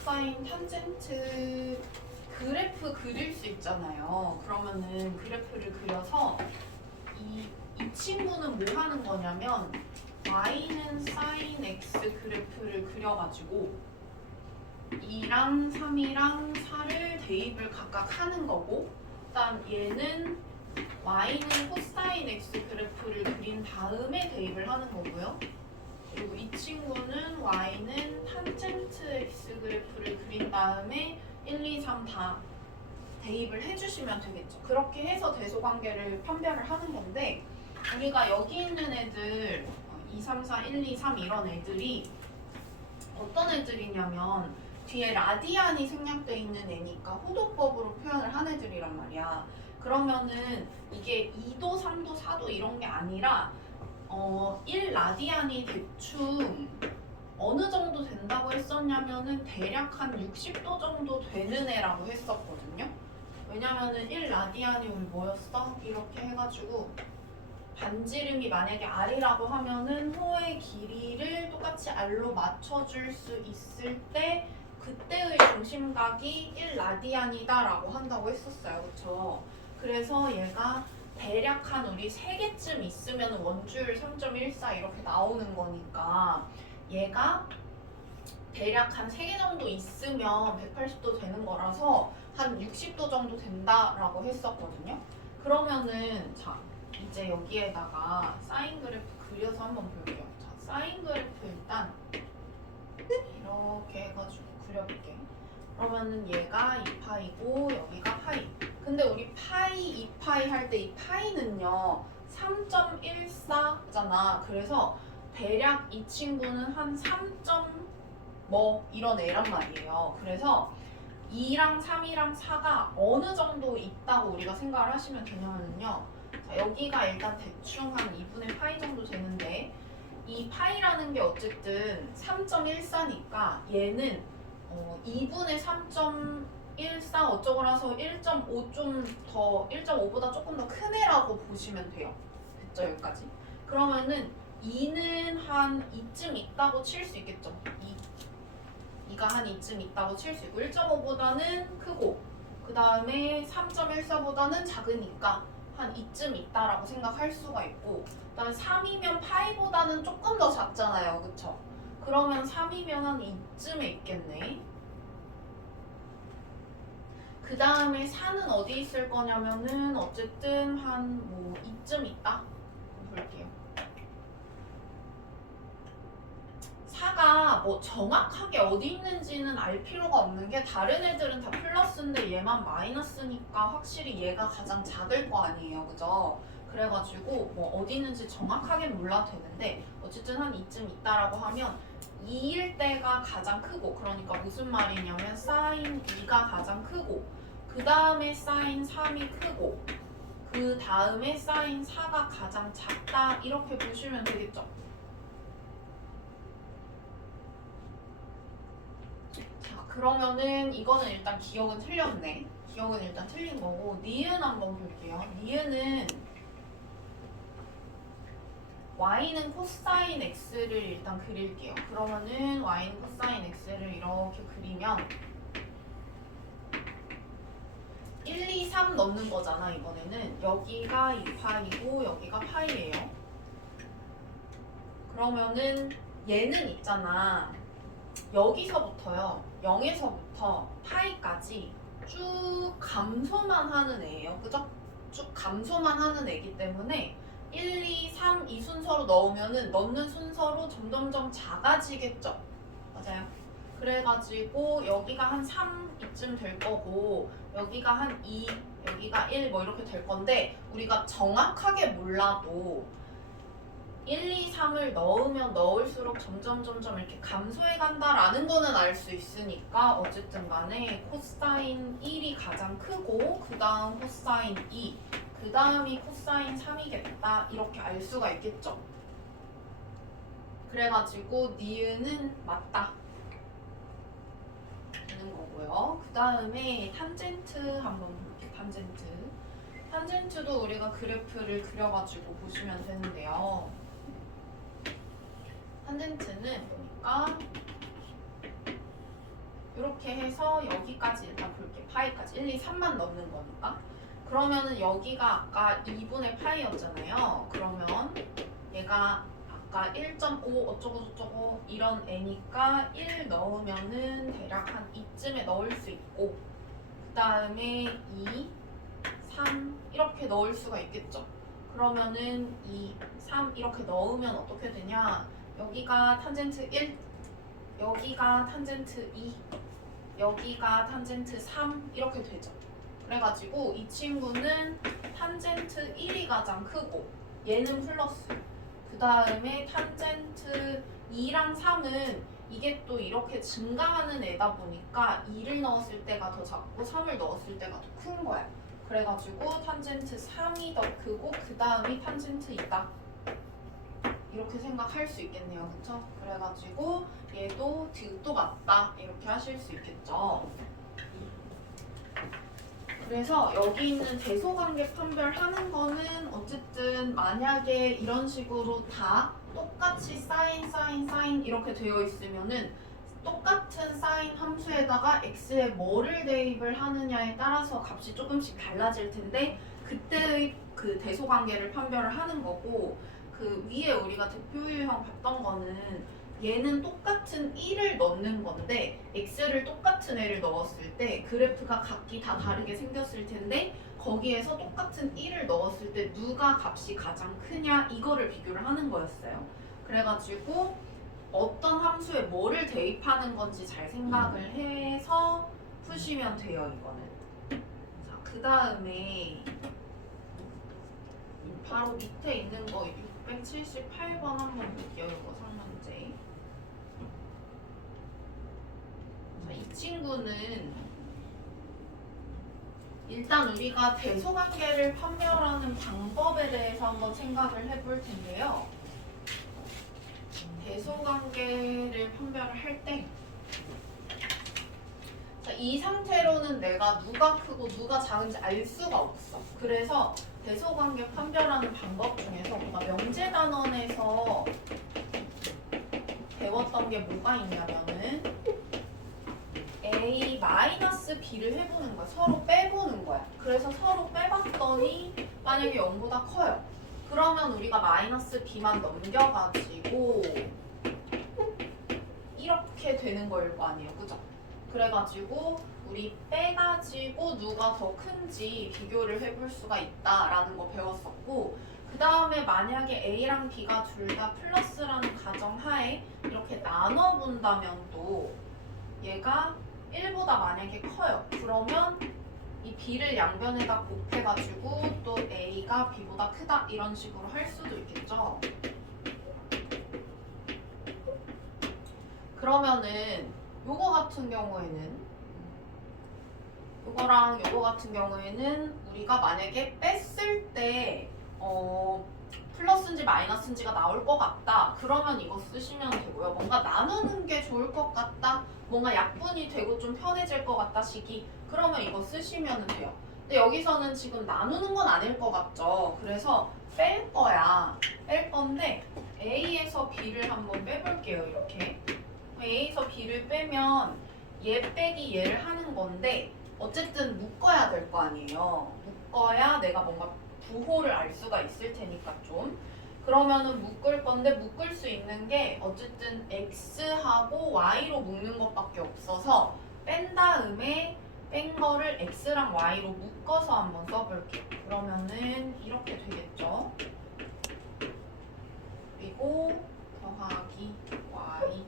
코사인, 탄젠트 그래프 그릴 수 있잖아요. 그러면은 그래프를 그려서 이 친구는 뭐 하는 거냐면 y는 sin x 그래프를 그려가지고 2랑 3이랑 4를 대입을 각각 하는 거고, 일단 얘는 y는 코사인 x 그래프를 그린 다음에 대입을 하는 거고요. 그리고 이 친구는 y는 탄젠트 x 그래프를 그린 다음에 1, 2, 3 다 대입을 해주시면 되겠죠. 그렇게 해서 대소관계를 판별을 하는 건데, 우리가 여기 있는 애들 2, 3, 4, 1, 2, 3 이런 애들이 어떤 애들이냐면 뒤에 라디안이 생략되어 있는 애니까 호도법으로 표현을 한 애들이란 말이야. 그러면은 이게 2도, 3도, 4도 이런 게 아니라 1라디안이 대충 어느 정도 된다고 했었냐면은 대략 한 60도 정도 되는 애라고 했었거든요. 왜냐면은 1라디안이 우리 뭐였어? 이렇게 해가지고 반지름이 만약에 R이라고 하면은 호의 길이를 똑같이 R로 맞춰줄 수 있을 때 그때의 중심각이 1라디안이다 라고 한다고 했었어요. 그쵸? 그래서 얘가 대략 한 우리 3개쯤 있으면 원줄 3.14 이렇게 나오는 거니까 얘가 대략 한 3개 정도 있으면 180도 되는 거라서 한 60도 정도 된다라고 했었거든요. 그러면은 자 이제 여기에다가 사인 그래프 그려서 한번 볼게요. 자, 사인 그래프 일단 이렇게 해가지고 그려볼게. 그러면은 얘가 2파이고 여기가 파이. 근데 우리 파이, 2파이 할 때 이 파이는요 3.14잖아. 그래서 대략 이 친구는 한 3. 뭐 이런 애란 말이에요. 그래서 2랑 3이랑 4가 어느 정도 있다고 우리가 생각을 하시면 되냐면요. 자, 여기가 일단 대충 한 2분의 파이 정도 되는데 이 파이라는 게 어쨌든 3.14니까 얘는 2분의 3.14 어쩌고라서 1.5 좀 더 1.5보다 조금 더 큰 애라고 보시면 돼요. 됐죠? 여기까지. 그러면은 2는 한 2쯤 있다고 칠 수 있겠죠? 2가 한 2쯤 있다고 칠 수 있고 1.5보다는 크고 그 다음에 3.14보다는 작으니까 한 2쯤 있다라고 생각할 수가 있고 그 다음에 3이면 파이보다는 조금 더 작잖아요. 그쵸? 그러면 3이면 한 2쯤에 있겠네. 그 다음에 4는 어디 있을 거냐면은 어쨌든 한 뭐 2쯤 있다? 볼게요. 4가 뭐 정확하게 어디 있는지는 알 필요가 없는 게 다른 애들은 다 플러스인데 얘만 마이너스니까 확실히 얘가 가장 작을 거 아니에요. 그죠? 그래가지고 뭐 어디 있는지 정확하게 몰라도 되는데 어쨌든 한 2쯤 있다라고 하면 2일 때가 가장 크고 그러니까 무슨 말이냐면 사인 2가 가장 크고 그 다음에 사인 3이 크고 그 다음에 사인 4가 가장 작다 이렇게 보시면 되겠죠? 자, 그러면은 이거는 일단 기억은 틀렸네. 기억은 일단 틀린 거고 니은 한번 볼게요. 니은은 y는 코사인 x를 일단 그릴게요. 그러면은 y는 코사인 x를 이렇게 그리면 1, 2, 3 넣는 거잖아. 이번에는 여기가 2파이고 여기가 파이예요. 그러면은 얘는 있잖아. 여기서부터요. 0에서부터 파이까지 쭉 감소만 하는 애예요. 그죠? 쭉 감소만 하는 애기 때문에 1, 2, 3 이 순서로 넣으면은 넣는 순서로 점점점 작아지겠죠? 맞아요. 그래가지고 여기가 한 3 이쯤 될 거고 여기가 한 2, 여기가 1 뭐 이렇게 될 건데 우리가 정확하게 몰라도 1, 2, 3을 넣으면 넣을수록 점점 이렇게 감소해 간다라는 거는 알 수 있으니까 어쨌든 간에 코사인 1이 가장 크고 그 다음 코사인 2, 그 다음이 코사인 3이겠다 이렇게 알 수가 있겠죠. 그래가지고 니은은 맞다 되는 거고요. 그 다음에 탄젠트 한번 볼게요. 탄젠트도 우리가 그래프를 그려가지고 보시면 되는데요. 탄젠트는 보니까 이렇게 해서 여기까지 일단 볼게. 파이까지 1, 2, 3만 넣는 거니까. 그러면은 여기가 아까 2분의 파이였잖아요. 그러면 얘가 아까 1.5 어쩌고저쩌고 이런 애니까 1 넣으면은 대략 한 이쯤에 넣을 수 있고, 그 다음에 2, 3 이렇게 넣을 수가 있겠죠. 그러면은 2, 3 이렇게 넣으면 어떻게 되냐? 여기가 탄젠트 1, 여기가 탄젠트 2, 여기가 탄젠트 3 이렇게 되죠. 그래가지고 이 친구는 탄젠트 1이 가장 크고 얘는 플러스, 그 다음에 탄젠트 2랑 3은 이게 또 이렇게 증가하는 애다 보니까 2를 넣었을 때가 더 작고 3을 넣었을 때가 더 큰 거야. 그래가지고 탄젠트 3이 더 크고 그 다음이 탄젠트 2다. 이렇게 생각할 수 있겠네요. 그쵸? 그래가지고 얘도 디귿도 맞다. 이렇게 하실 수 있겠죠. 그래서 여기 있는 대소관계 판별하는 거는 어쨌든 만약에 이런 식으로 다 똑같이 사인 이렇게 되어 있으면은 똑같은 사인 함수에다가 x에 뭐를 대입을 하느냐에 따라서 값이 조금씩 달라질 텐데 그때의 그 대소관계를 판별을 하는 거고, 그 위에 우리가 대표 유형 봤던 거는 얘는 똑같은 1을 넣는 건데 x를 똑같은 애를 넣었을 때 그래프가 각기 다 다르게 생겼을 텐데 거기에서 똑같은 1을 넣었을 때 누가 값이 가장 크냐 이거를 비교를 하는 거였어요. 그래가지고 어떤 함수에 뭐를 대입하는 건지 잘 생각을 해서 푸시면 돼요. 이거는. 자, 그 다음에 바로 밑에 있는 거 678번 한번 볼게요. 이거 상문제. 자, 이 친구는 일단 우리가 대소관계를 판별하는 방법에 대해서 한번 생각을 해볼 텐데요. 대소관계를 판별을 할 때, 자, 이 상태로는 내가 누가 크고 누가 작은지 알 수가 없어. 그래서 대소관계 판별하는 방법 중에서 우리가 명제단원에서 배웠던 게 뭐가 있냐면은 A-B를 해보는 거야. 서로 빼보는 거야. 그래서 서로 빼봤더니 만약에 0보다 커요. 그러면 우리가 마이너스 B만 넘겨가지고 이렇게 되는 거일 거 아니에요. 그죠? 그래가지고 우리 빼가지고 누가 더 큰지 비교를 해볼 수가 있다라는 거 배웠었고, 그 다음에 만약에 A랑 B가 둘 다 플러스라는 가정하에 이렇게 나눠본다면 또 얘가 1보다 만약에 커요. 그러면 이 B를 양변에다 곱해가지고 또 A가 B보다 크다 이런 식으로 할 수도 있겠죠. 그러면은 요거 같은 경우에는 요거랑 요거 같은 경우에는 우리가 만약에 뺐을 때 플러스인지 마이너스인지가 나올 것 같다. 그러면 이거 쓰시면 되고요. 뭔가 나누는 게 좋을 것 같다. 뭔가 약분이 되고 좀 편해질 것 같다 시기. 그러면 이거 쓰시면 돼요. 근데 여기서는 지금 나누는 건 아닐 것 같죠. 그래서 뺄 거야. 뺄 건데 A에서 B를 한번 빼볼게요. 이렇게. A에서 B를 빼면 얘 빼기 얘를 하는 건데 어쨌든 묶어야 될 거 아니에요. 묶어야 내가 뭔가 부호를 알 수가 있을 테니까 좀. 그러면은 묶을 건데 묶을 수 있는 게 어쨌든 x하고 y로 묶는 것밖에 없어서 뺀 다음에 뺀 거를 x랑 y로 묶어서 한번 써볼게요. 그러면은 이렇게 되겠죠. 그리고 더하기 y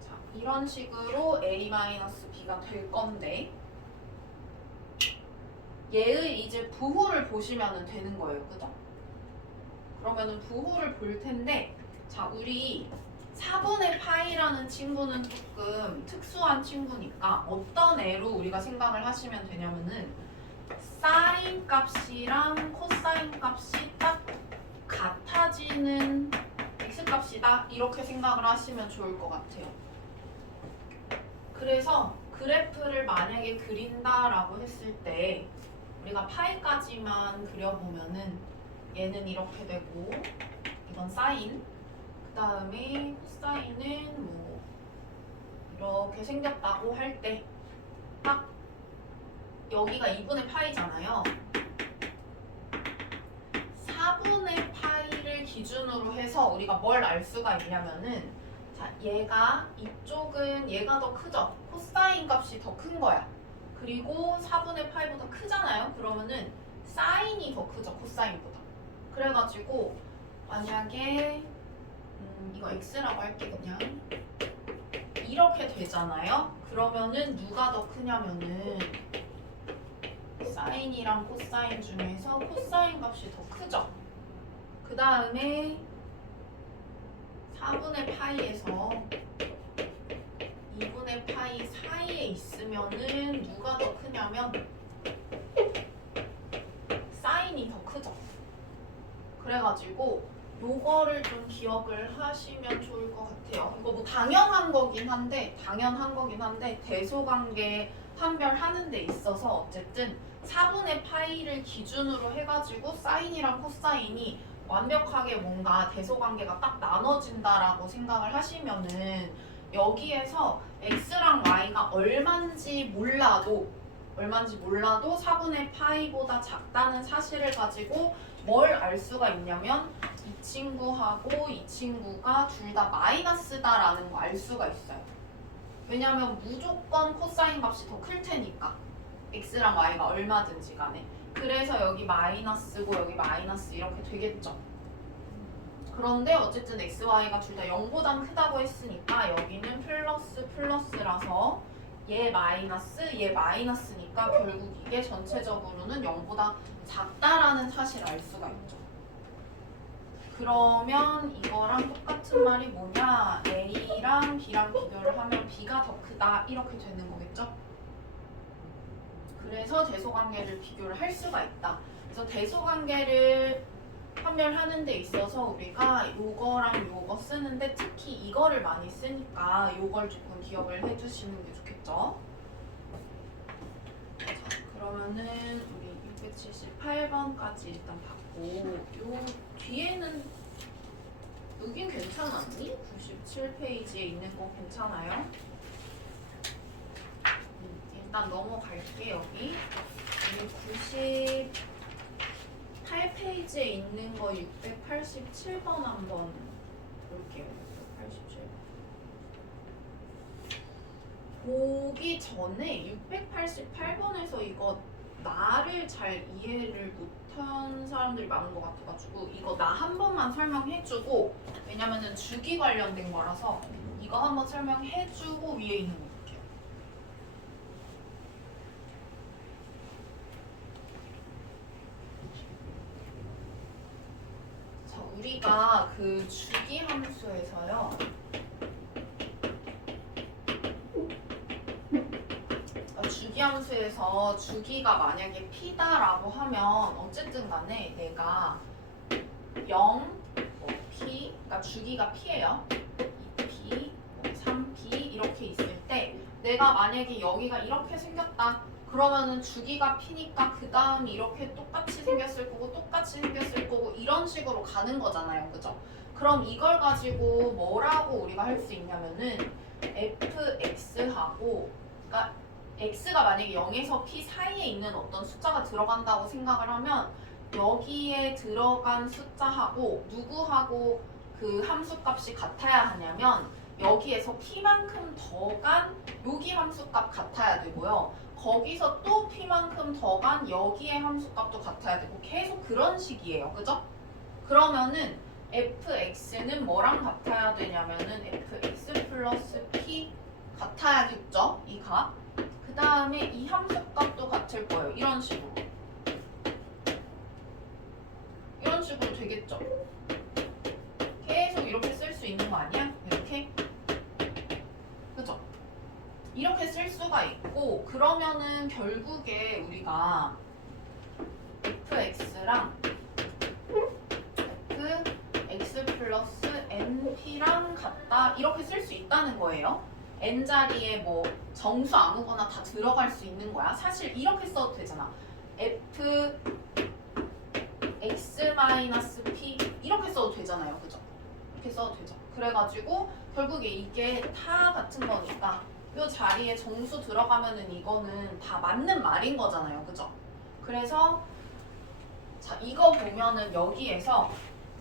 자, 이런 식으로 a-b가 될 건데 얘의 이제 부호를 보시면 되는 거예요. 그죠? 그러면은 부호를 볼 텐데, 자, 우리 4분의 파이라는 친구는 조금 특수한 친구니까 어떤 애로 우리가 생각을 하시면 되냐면은 사인 값이랑 코사인 값이 딱 같아지는 x 값이다. 이렇게 생각을 하시면 좋을 것 같아요. 그래서 그래프를 만약에 그린다라고 했을 때 우리가 파이까지만 그려보면은 얘는 이렇게 되고 이건 사인. 그 다음에 코사인은 뭐 이렇게 생겼다고 할 때 딱 여기가 2분의 파이잖아요. 4분의 파이를 기준으로 해서 우리가 뭘 알 수가 있냐면은 자, 얘가 이쪽은 얘가 더 크죠? 코사인 값이 더 큰 거야. 그리고 4분의 파이보다 크잖아요? 그러면은 사인이 더 크죠? 코사인보다. 그래가지고 만약에 이거 x라고 할게 그냥 이렇게 되잖아요? 그러면은 누가 더 크냐면은 사인이랑 코사인 중에서 코사인 값이 더 크죠? 그 다음에 4분의 파이에서 2분의 파이 사이에 있으면은 누가 더 크냐면 사인이 더 크죠? 그래가지고 요거를 좀 기억을 하시면 좋을 것 같아요. 이거 뭐 당연한 거긴 한데 대소관계 판별하는 데 있어서 어쨌든 4분의 파이를 기준으로 해가지고 사인이랑 코사인이 완벽하게 뭔가 대소관계가 딱 나눠진다라고 생각을 하시면은 여기에서 x랑 y가 얼만지 몰라도 4분의 파이보다 작다는 사실을 가지고 뭘 알 수가 있냐면 이 친구하고 이 친구가 둘 다 마이너스다라는 거 알 수가 있어요. 왜냐면 무조건 코사인 값이 더 클 테니까 x랑 y가 얼마든지 간에. 그래서 여기 마이너스고 여기 마이너스 이렇게 되겠죠. 그런데 어쨌든 x, y가 둘 다 0보단 크다고 했으니까 여기는 플러스 플러스라서 얘 마이너스 얘 마이너스니까 결국 이게 전체적으로는 0보다 작다라는 사실을 알 수가 있죠. 그러면 이거랑 똑같은 말이 뭐냐? A랑 B랑 비교를 하면 B가 더 크다 이렇게 되는 거겠죠? 그래서 대소관계를 비교를 할 수가 있다. 그래서 대소관계를 판별하는 데 있어서 우리가 요거랑 요거 쓰는데 특히 이거를 많이 쓰니까 요걸 조금 기억을 해주시는 게 좋겠죠? 자, 그러면은 우리 678번까지 일단 받고 요 뒤에는 여긴 괜찮았니? 97페이지에 있는 거 괜찮아요? 일단 넘어갈게 여기 98페이지에 있는 거 687번 한번 볼게요. 687번 보기 전에 688번에서 이거 나를 잘 이해를 못한 사람들이 많은 것 같아가지고 이거 나 한 번만 설명해주고 왜냐면은 주기 관련된 거라서 이거 한번 설명해주고 위에 있는 거 볼게요. 자, 우리가 그 주기 함수에서요. 주기함수에서 주기가 만약에 p다라고 하면 어쨌든 간에 내가 0, p, 그러니까 주기가 p예요. 2p, 3p 이렇게 있을 때 내가 만약에 여기가 이렇게 생겼다. 그러면은 주기가 p니까 그 다음 이렇게 똑같이 생겼을 거고 똑같이 생겼을 거고 이런 식으로 가는 거잖아요. 그죠? 그럼 이걸 가지고 뭐라고 우리가 할 수 있냐면은 fx하고 그러니까 x가 만약에 0에서 p 사이에 있는 어떤 숫자가 들어간다고 생각을 하면 여기에 들어간 숫자하고 누구하고 그 함수값이 같아야 하냐면 여기에서 p만큼 더간 여기 함수값 같아야 되고요. 거기서 또 p만큼 더간 여기의 함수값도 같아야 되고 계속 그런 식이에요. 그죠? 그러면은 fx는 뭐랑 같아야 되냐면은 fx 플러스 p 같아야겠죠? 이 값. 그 다음에 이 함수값도 같을 거예요. 이런 식으로. 이런 식으로 되겠죠? 계속 이렇게 쓸 수 있는 거 아니야? 이렇게? 그죠? 이렇게 쓸 수가 있고 그러면은 결국에 우리가 fx랑 x 플러스 np랑 같다 이렇게 쓸 수 있다는 거예요. n자리에 뭐 정수 아무거나 다 들어갈 수 있는 거야. 사실 이렇게 써도 되잖아. f x-p 이렇게 써도 되잖아. 되잖아요. 그죠? 이렇게 써도 되죠. 그래가지고 결국에 이게 다 같은 거니까 이 자리에 정수 들어가면은 이거는 다 맞는 말인 거잖아요. 그죠? 그래서 자 이거 보면은 여기에서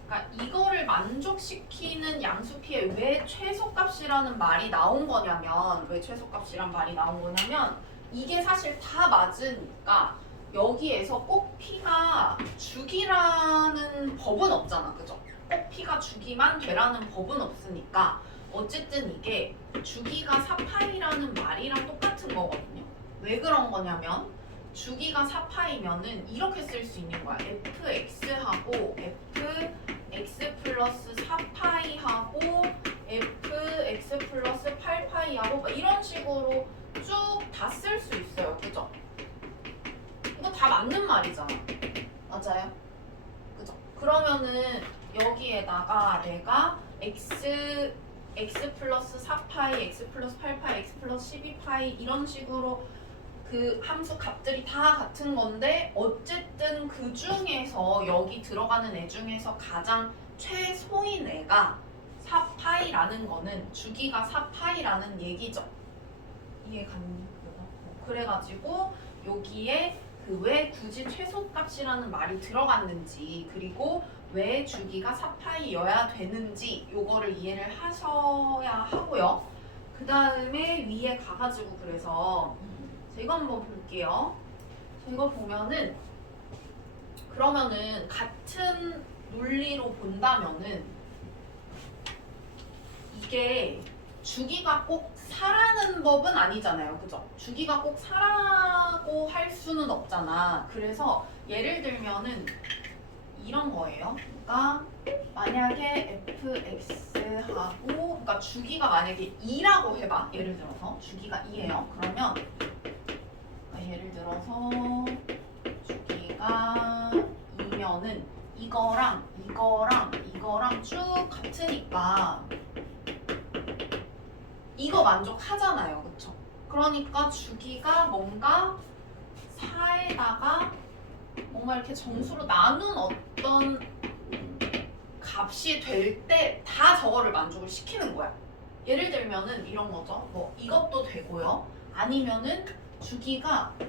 그러니까 이거를 만족시키는 양수피에 왜 최소값이라는 말이 나온 거냐면 왜 최소값이란 말이 나온 거냐면 이게 사실 다 맞으니까 여기에서 꼭 P가 주기라는 법은 없잖아. 그죠? 꼭 P가 주기만 되라는 법은 없으니까 어쨌든 이게 주기가 4파이라는 말이랑 똑같은 거거든요. 왜 그런 거냐면 주기가 4파이면은 이렇게 쓸 수 있는 거야. fx하고 fx 플러스 4파이하고 fx 플러스 8파이하고 이런 식으로 쭉 다 쓸 수 있어요. 그죠? 이거 다 맞는 말이잖아. 맞아요? 그죠? 그러면은 여기에다가 내가 x 플러스 4파이, x 플러스 8파이, x 플러스 12파이 이런 식으로 그 함수 값들이 다 같은 건데 어쨌든 그 중에서 여기 들어가는 애 중에서 가장 최소인 애가 4파이라는 거는 주기가 4파이라는 얘기죠. 이해 갔니? 그래가지고 여기에 그 왜 굳이 최소값이라는 말이 들어갔는지 그리고 왜 주기가 4파이여야 되는지 요거를 이해를 하셔야 하고요. 그 다음에 위에 가가지고 그래서 이거 한번 볼게요. 이거 보면은 그러면은 같은 논리로 본다면은 이게 주기가 꼭 4라는 법은 아니잖아요. 그죠? 주기가 꼭 4라고 할 수는 없잖아. 그래서 예를 들면은 이런 거예요. 그러니까 만약에 fx하고 그러니까 주기가 만약에 2라고 해봐. 예를 들어서 주기가 2예요. 그러면 예를 들어서 주기가 2면은 이거랑 쭉 같으니까 이거 만족하잖아요. 그쵸? 그러니까 주기가 뭔가 4에다가 뭔가 이렇게 정수로 나눈 어떤 값이 될 때 다 저거를 만족을 시키는 거야. 예를 들면은 이런 거죠. 뭐 이것도 되고요. 아니면은 주기가 뭐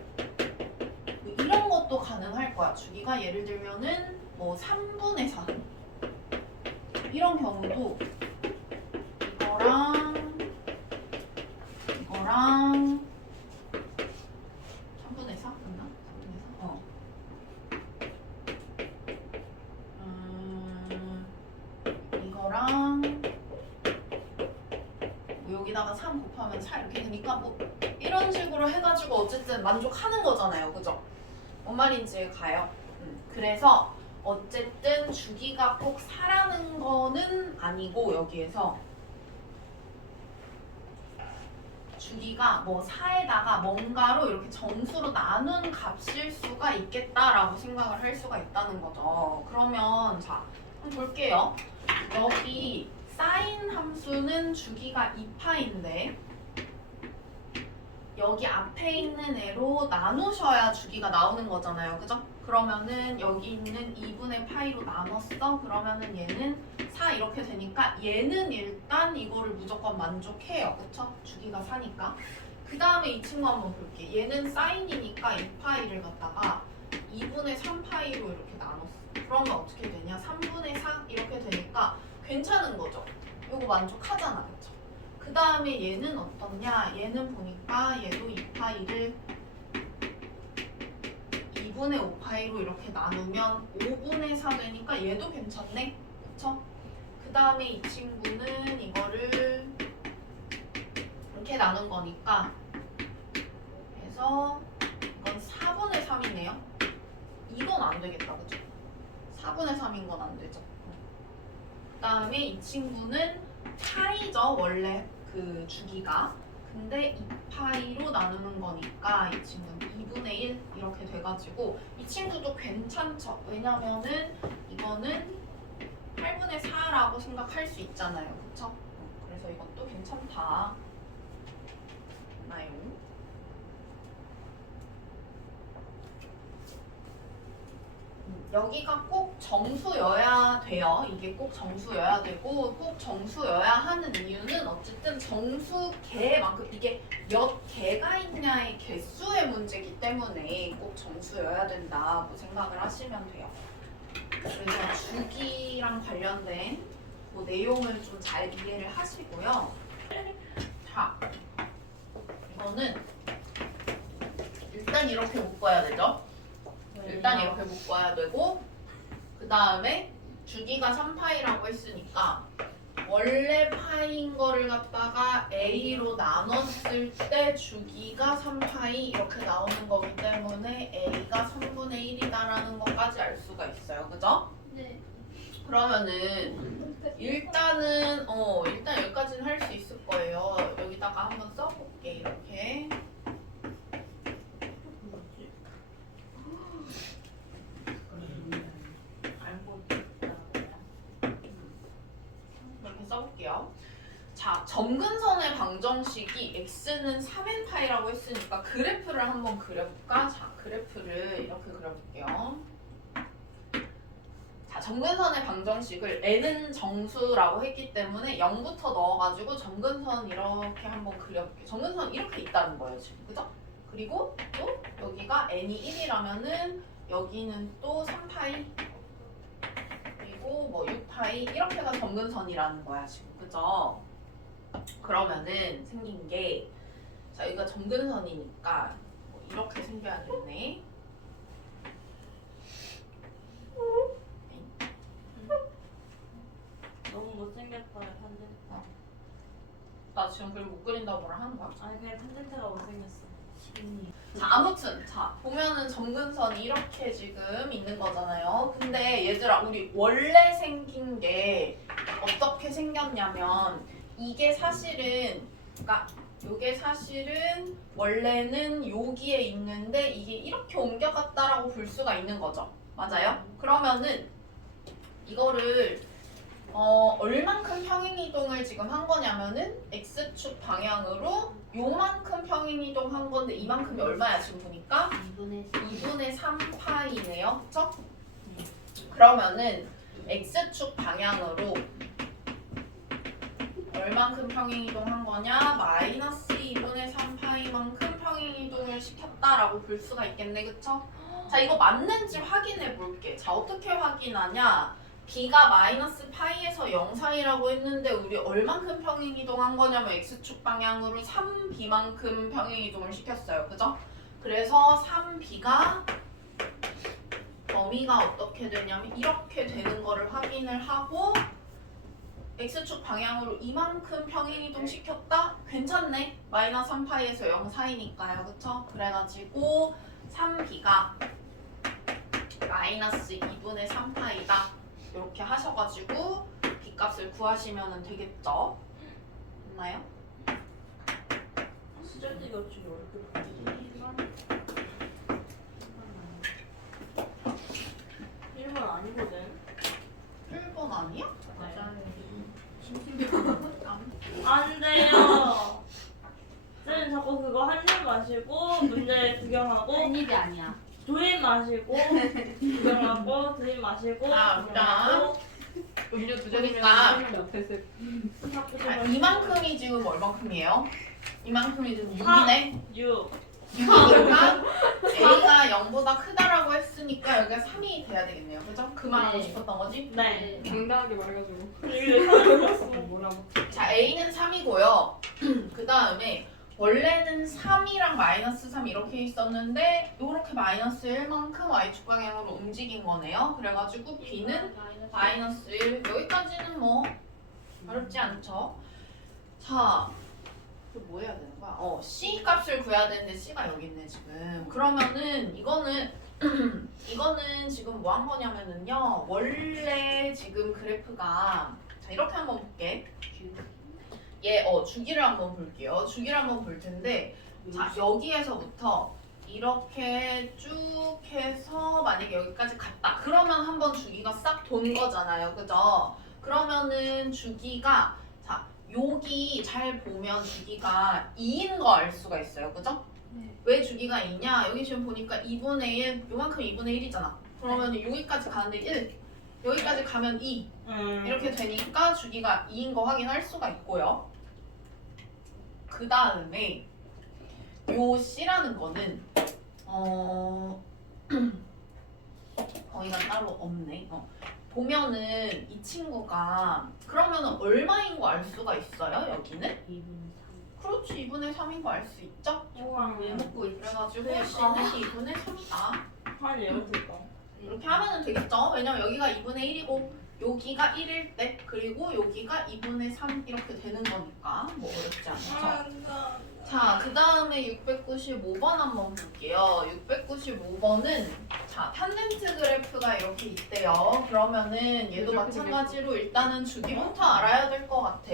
이런 것도 가능할 거야. 주기가 예를 들면은 뭐 3분의 4 이런 경우도 이거랑 3분의 4? 맞나? 3분의 4? 이거랑 뭐 여기다가 3 곱하면 4 이렇게 되니까 뭐 이런 식으로 해가지고 어쨌든 만족하는 거잖아요. 그죠? 뭔 말인지 가요? 그래서 어쨌든 주기가 꼭 4라는 거는 아니고 여기에서 주기가 뭐 4에다가 뭔가로 이렇게 정수로 나눈 값일 수가 있겠다라고 생각을 할 수가 있다는 거죠. 그러면 자, 한번 볼게요. 여기 사인 함수는 주기가 2파인데 여기 앞에 있는 애로 나누셔야 주기가 나오는 거잖아요. 그죠? 그러면은 여기 있는 2분의 파이로 나눴어? 그러면은 얘는 4 이렇게 되니까 얘는 일단 이거를 무조건 만족해요. 그쵸? 주기가 4니까. 그 다음에 이 친구 한번 볼게. 얘는 사인이니까 2파이를 갖다가 2분의 3파이로 이렇게 나눴어. 그러면 어떻게 되냐? 3분의 4 이렇게 되니까 괜찮은 거죠? 이거 만족하잖아. 그쵸? 그 다음에 얘는 어떻냐? 얘는 보니까 얘도 2파이를 2분의 5파이로 이렇게 나누면 5분의 4 되니까 얘도 괜찮네? 그쵸? 그 다음에 이 친구는 이거를 이렇게 나눈 거니까 그래서 이건 4분의 3이네요? 이건 안 되겠다. 그죠? 4분의 3인 건 안 되죠? 그 다음에 이 친구는 파이죠. 원래 그 주기가. 근데 2파이로 나누는 거니까 이 친구는 2분의 1 이렇게 돼가지고 이 친구도 괜찮죠. 왜냐면은 이거는 8분의 4라고 생각할 수 있잖아요. 그쵸? 그래서 이것도 괜찮다. 나요. 여기가 꼭 정수여야 돼요. 이게 꼭 정수여야 되고 꼭 정수여야 하는 이유는 어쨌든 정수개만큼 이게 몇 개가 있냐의 개수의 문제이기 때문에 꼭 정수여야 된다고 생각을 하시면 돼요. 그래서 주기랑 관련된 그 내용을 좀 잘 이해를 하시고요. 자, 이거는 일단 이렇게 묶어야 되죠. 일단 이렇게 묶어야 되고 그 다음에 주기가 3파이라고 했으니까 원래 파이인 거를 갖다가 A로 나눴을 때 주기가 3파이 이렇게 나오는 거기 때문에 A가 3분의 1이다라는 것까지 알 수가 있어요. 그죠? 네. 그러면은 일단 여기까지는 할 수 있을 거예요. 여기다가 한번 써볼게. 이렇게 이렇게 써볼게요. 자, 점근선의 방정식이 x는 3n파이라고 했으니까 그래프를 한번 그려볼까? 자, 그래프를 이렇게 그려볼게요. 자, 점근선의 방정식을 n은 정수라고 했기 때문에 0부터 넣어가지고 점근선 이렇게 한번 그려볼게요. 점근선 이렇게 있다는 거예요, 지금. 그죠? 그리고 또 여기가 n이 1이라면은 여기는 또 3파이 그리고 뭐 6파이 이렇게가 점근선이라는 거야, 지금. 그죠? 그러면은 생긴 게 자, 여기가 점근선이니까 뭐 이렇게 생겨야겠네. 너무 못생겼다 탄젠트. 나 지금 그림 못 그린다고 뭐라 하는 거야? 아니 그냥 탄젠트가 못생겼어. 자, 아무튼 자 보면은 점근선이 이렇게 지금 있는 거잖아요. 근데 얘들아 우리 원래 생긴 게 어떻게 생겼냐면 이게 사실은 그러니까 요게 사실은 원래는 여기에 있는데 이게 이렇게 옮겨갔다라고 볼 수가 있는 거죠. 맞아요? 그러면은 이거를 얼만큼 평행이동을 지금 한 거냐면은 x축 방향으로 요만큼 평행이동 한 건데 이만큼이 얼마야 지금 보니까? 2분의 3파이네요. 그쵸? 그러면은 x축 방향으로 얼만큼 평행이동 한 거냐? 마이너스 2분의 3파이만큼 평행이동을 시켰다라고 볼 수가 있겠네. 그쵸? 자, 이거 맞는지 확인해 볼게. 자, 어떻게 확인하냐? b가 마이너스 파이에서 0 사이라고 했는데 우리 얼만큼 평행이동한 거냐면 x축 방향으로 3b만큼 평행이동을 시켰어요. 그죠? 그래서 3b가 범위가 어떻게 되냐면 이렇게 되는 거를 확인을 하고 x축 방향으로 이만큼 평행이동 시켰다? 괜찮네. 마이너스 3파이에서 0 사이니까요. 그쵸? 그래가지고 3b가 마이너스 2분의 3파이다. 이렇게 하셔가지고 b값을 구하시면 되겠죠? 맞나요? 수절되기 어떻게 어렵게 1번 아니거든. 1번 아니야? 안 돼요. 쌤 자꾸 그거 한 입 마시고 문제 구경하고 한입이 아니야. 두 입 마시고 구경하고 두 입 마시고 구경하고 음료 두 잔이니까 자꾸 자, 이만큼이 지금 얼만큼이에요? 이만큼이 지금 6이네? 6. 6이니까 A가 0보다 크다라고 했으니까 여기가 3이 돼야 되겠네요. 그죠? 그 말하고 네. 싶었던 거지? 네. 당당하게 말해가지고 이거 사라졌어. 뭐라고? 자, A는 3이고요. 그 다음에 원래는 3이랑 마이너스 3 이렇게 있었는데 이렇게 마이너스 1만큼 y축 방향으로 움직인 거네요. 그래가지고 B는 마이너스 1 여기까지는 뭐 어렵지 않죠. 자, 또 뭐 해야 되는 거야? C 값을 구해야 되는데 C가 여기 있네 지금. 그러면은 이거는 지금 뭐 한 거냐면은요. 원래 지금 그래프가 자 이렇게 한번 볼게. 주기를 한번 볼게요. 주기를 한번 볼 텐데 자 여기에서부터 이렇게 쭉 해서 만약에 여기까지 갔다. 그러면 한번 주기가 싹 돈 거잖아요. 그죠? 그러면은 주기가 자 여기 잘 보면 주기가 2인 거 알 수가 있어요. 그죠? 네. 왜 주기가 2냐? 여기 지금 보니까 2분의 1 요만큼 2분의 1이잖아. 그러면 여기까지 가는데 1, 여기까지 가면 2 이렇게 되니까 주기가 2인 거 확인할 수가 있고요. 그 다음에 요 C라는 거는 거기가 따로 없네. 보면은 이 친구가 그러면은 얼마인 거 알 수가 있어요? 여기는? 2분 그렇지, 2분의 3인 거 알 수 있죠? 우와 왜 먹고 있어? 그래가지고 그러니까. C는 2분의 3이다. 아니 이렇게 봐. 이렇게 하면은 되겠죠? 왜냐면 여기가 2분의 1이고 여기가 1일 때 그리고 여기가 2분의 3 이렇게 되는 거니까 뭐 어렵지 않죠? 자, 그 다음에 695번 한번 볼게요. 695번은 자, 탄젠트 그래프가 이렇게 있대요. 그러면은 얘도 마찬가지로 일단은 주기부터 알아야 될 것 같아.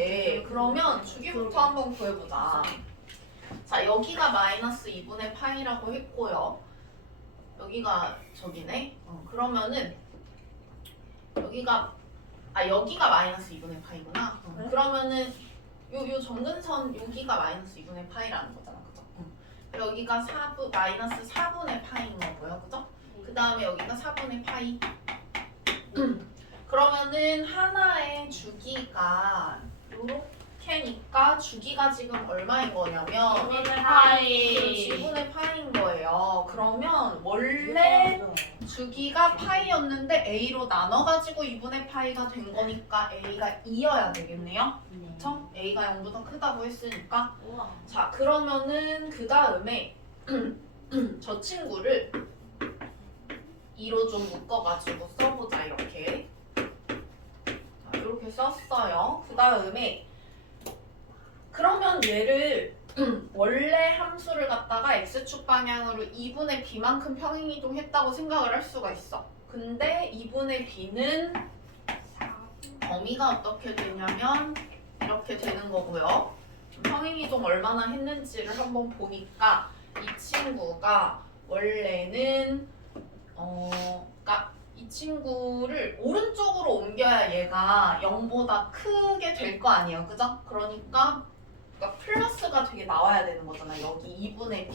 그러면 주기부터 한번 구해보자. 자, 여기가 마이너스 2분의 파이라고 했고요. 여기가 저기네. 그러면은 여기가 마이너스 2분의 파이구나. 그러면은 요 정근선 여기가 마이너스 2분의 파이라는 거잖아, 그죠? 여기가 마이너스 4분의 파이인 거고요, 그죠? 그 다음에 여기가 4분의 파이. 그러면은 하나의 주기가 요렇게니까 주기가 지금 얼마인 거냐면 2분의 파이. 2분의 파이인 거예요. 그러면 원래 주기가 파이였는데 A로 나눠가지고 2분의 파이가 된 거니까 A가 2여야 되겠네요. 그쵸? A가 0보다 크다고 했으니까. 우와. 자, 그러면은 그 다음에 저 친구를 2로 좀 묶어가지고 써보자, 이렇게. 자, 이렇게 썼어요. 그 다음에 그러면 얘를 원래 함수를 갖다가 x축 방향으로 2분의 b만큼 평행이동했다고 생각을 할 수가 있어. 근데 2분의 b는 범위가 어떻게 되냐면 이렇게 되는 거고요. 평행이동 얼마나 했는지를 한번 보니까 이 친구가 원래는 그러니까 이 친구를 오른쪽으로 옮겨야 얘가 0보다 크게 될 거 아니에요, 그죠? 그러니까 플러스가 되게 나와야 되는 거잖아. 여기 2분의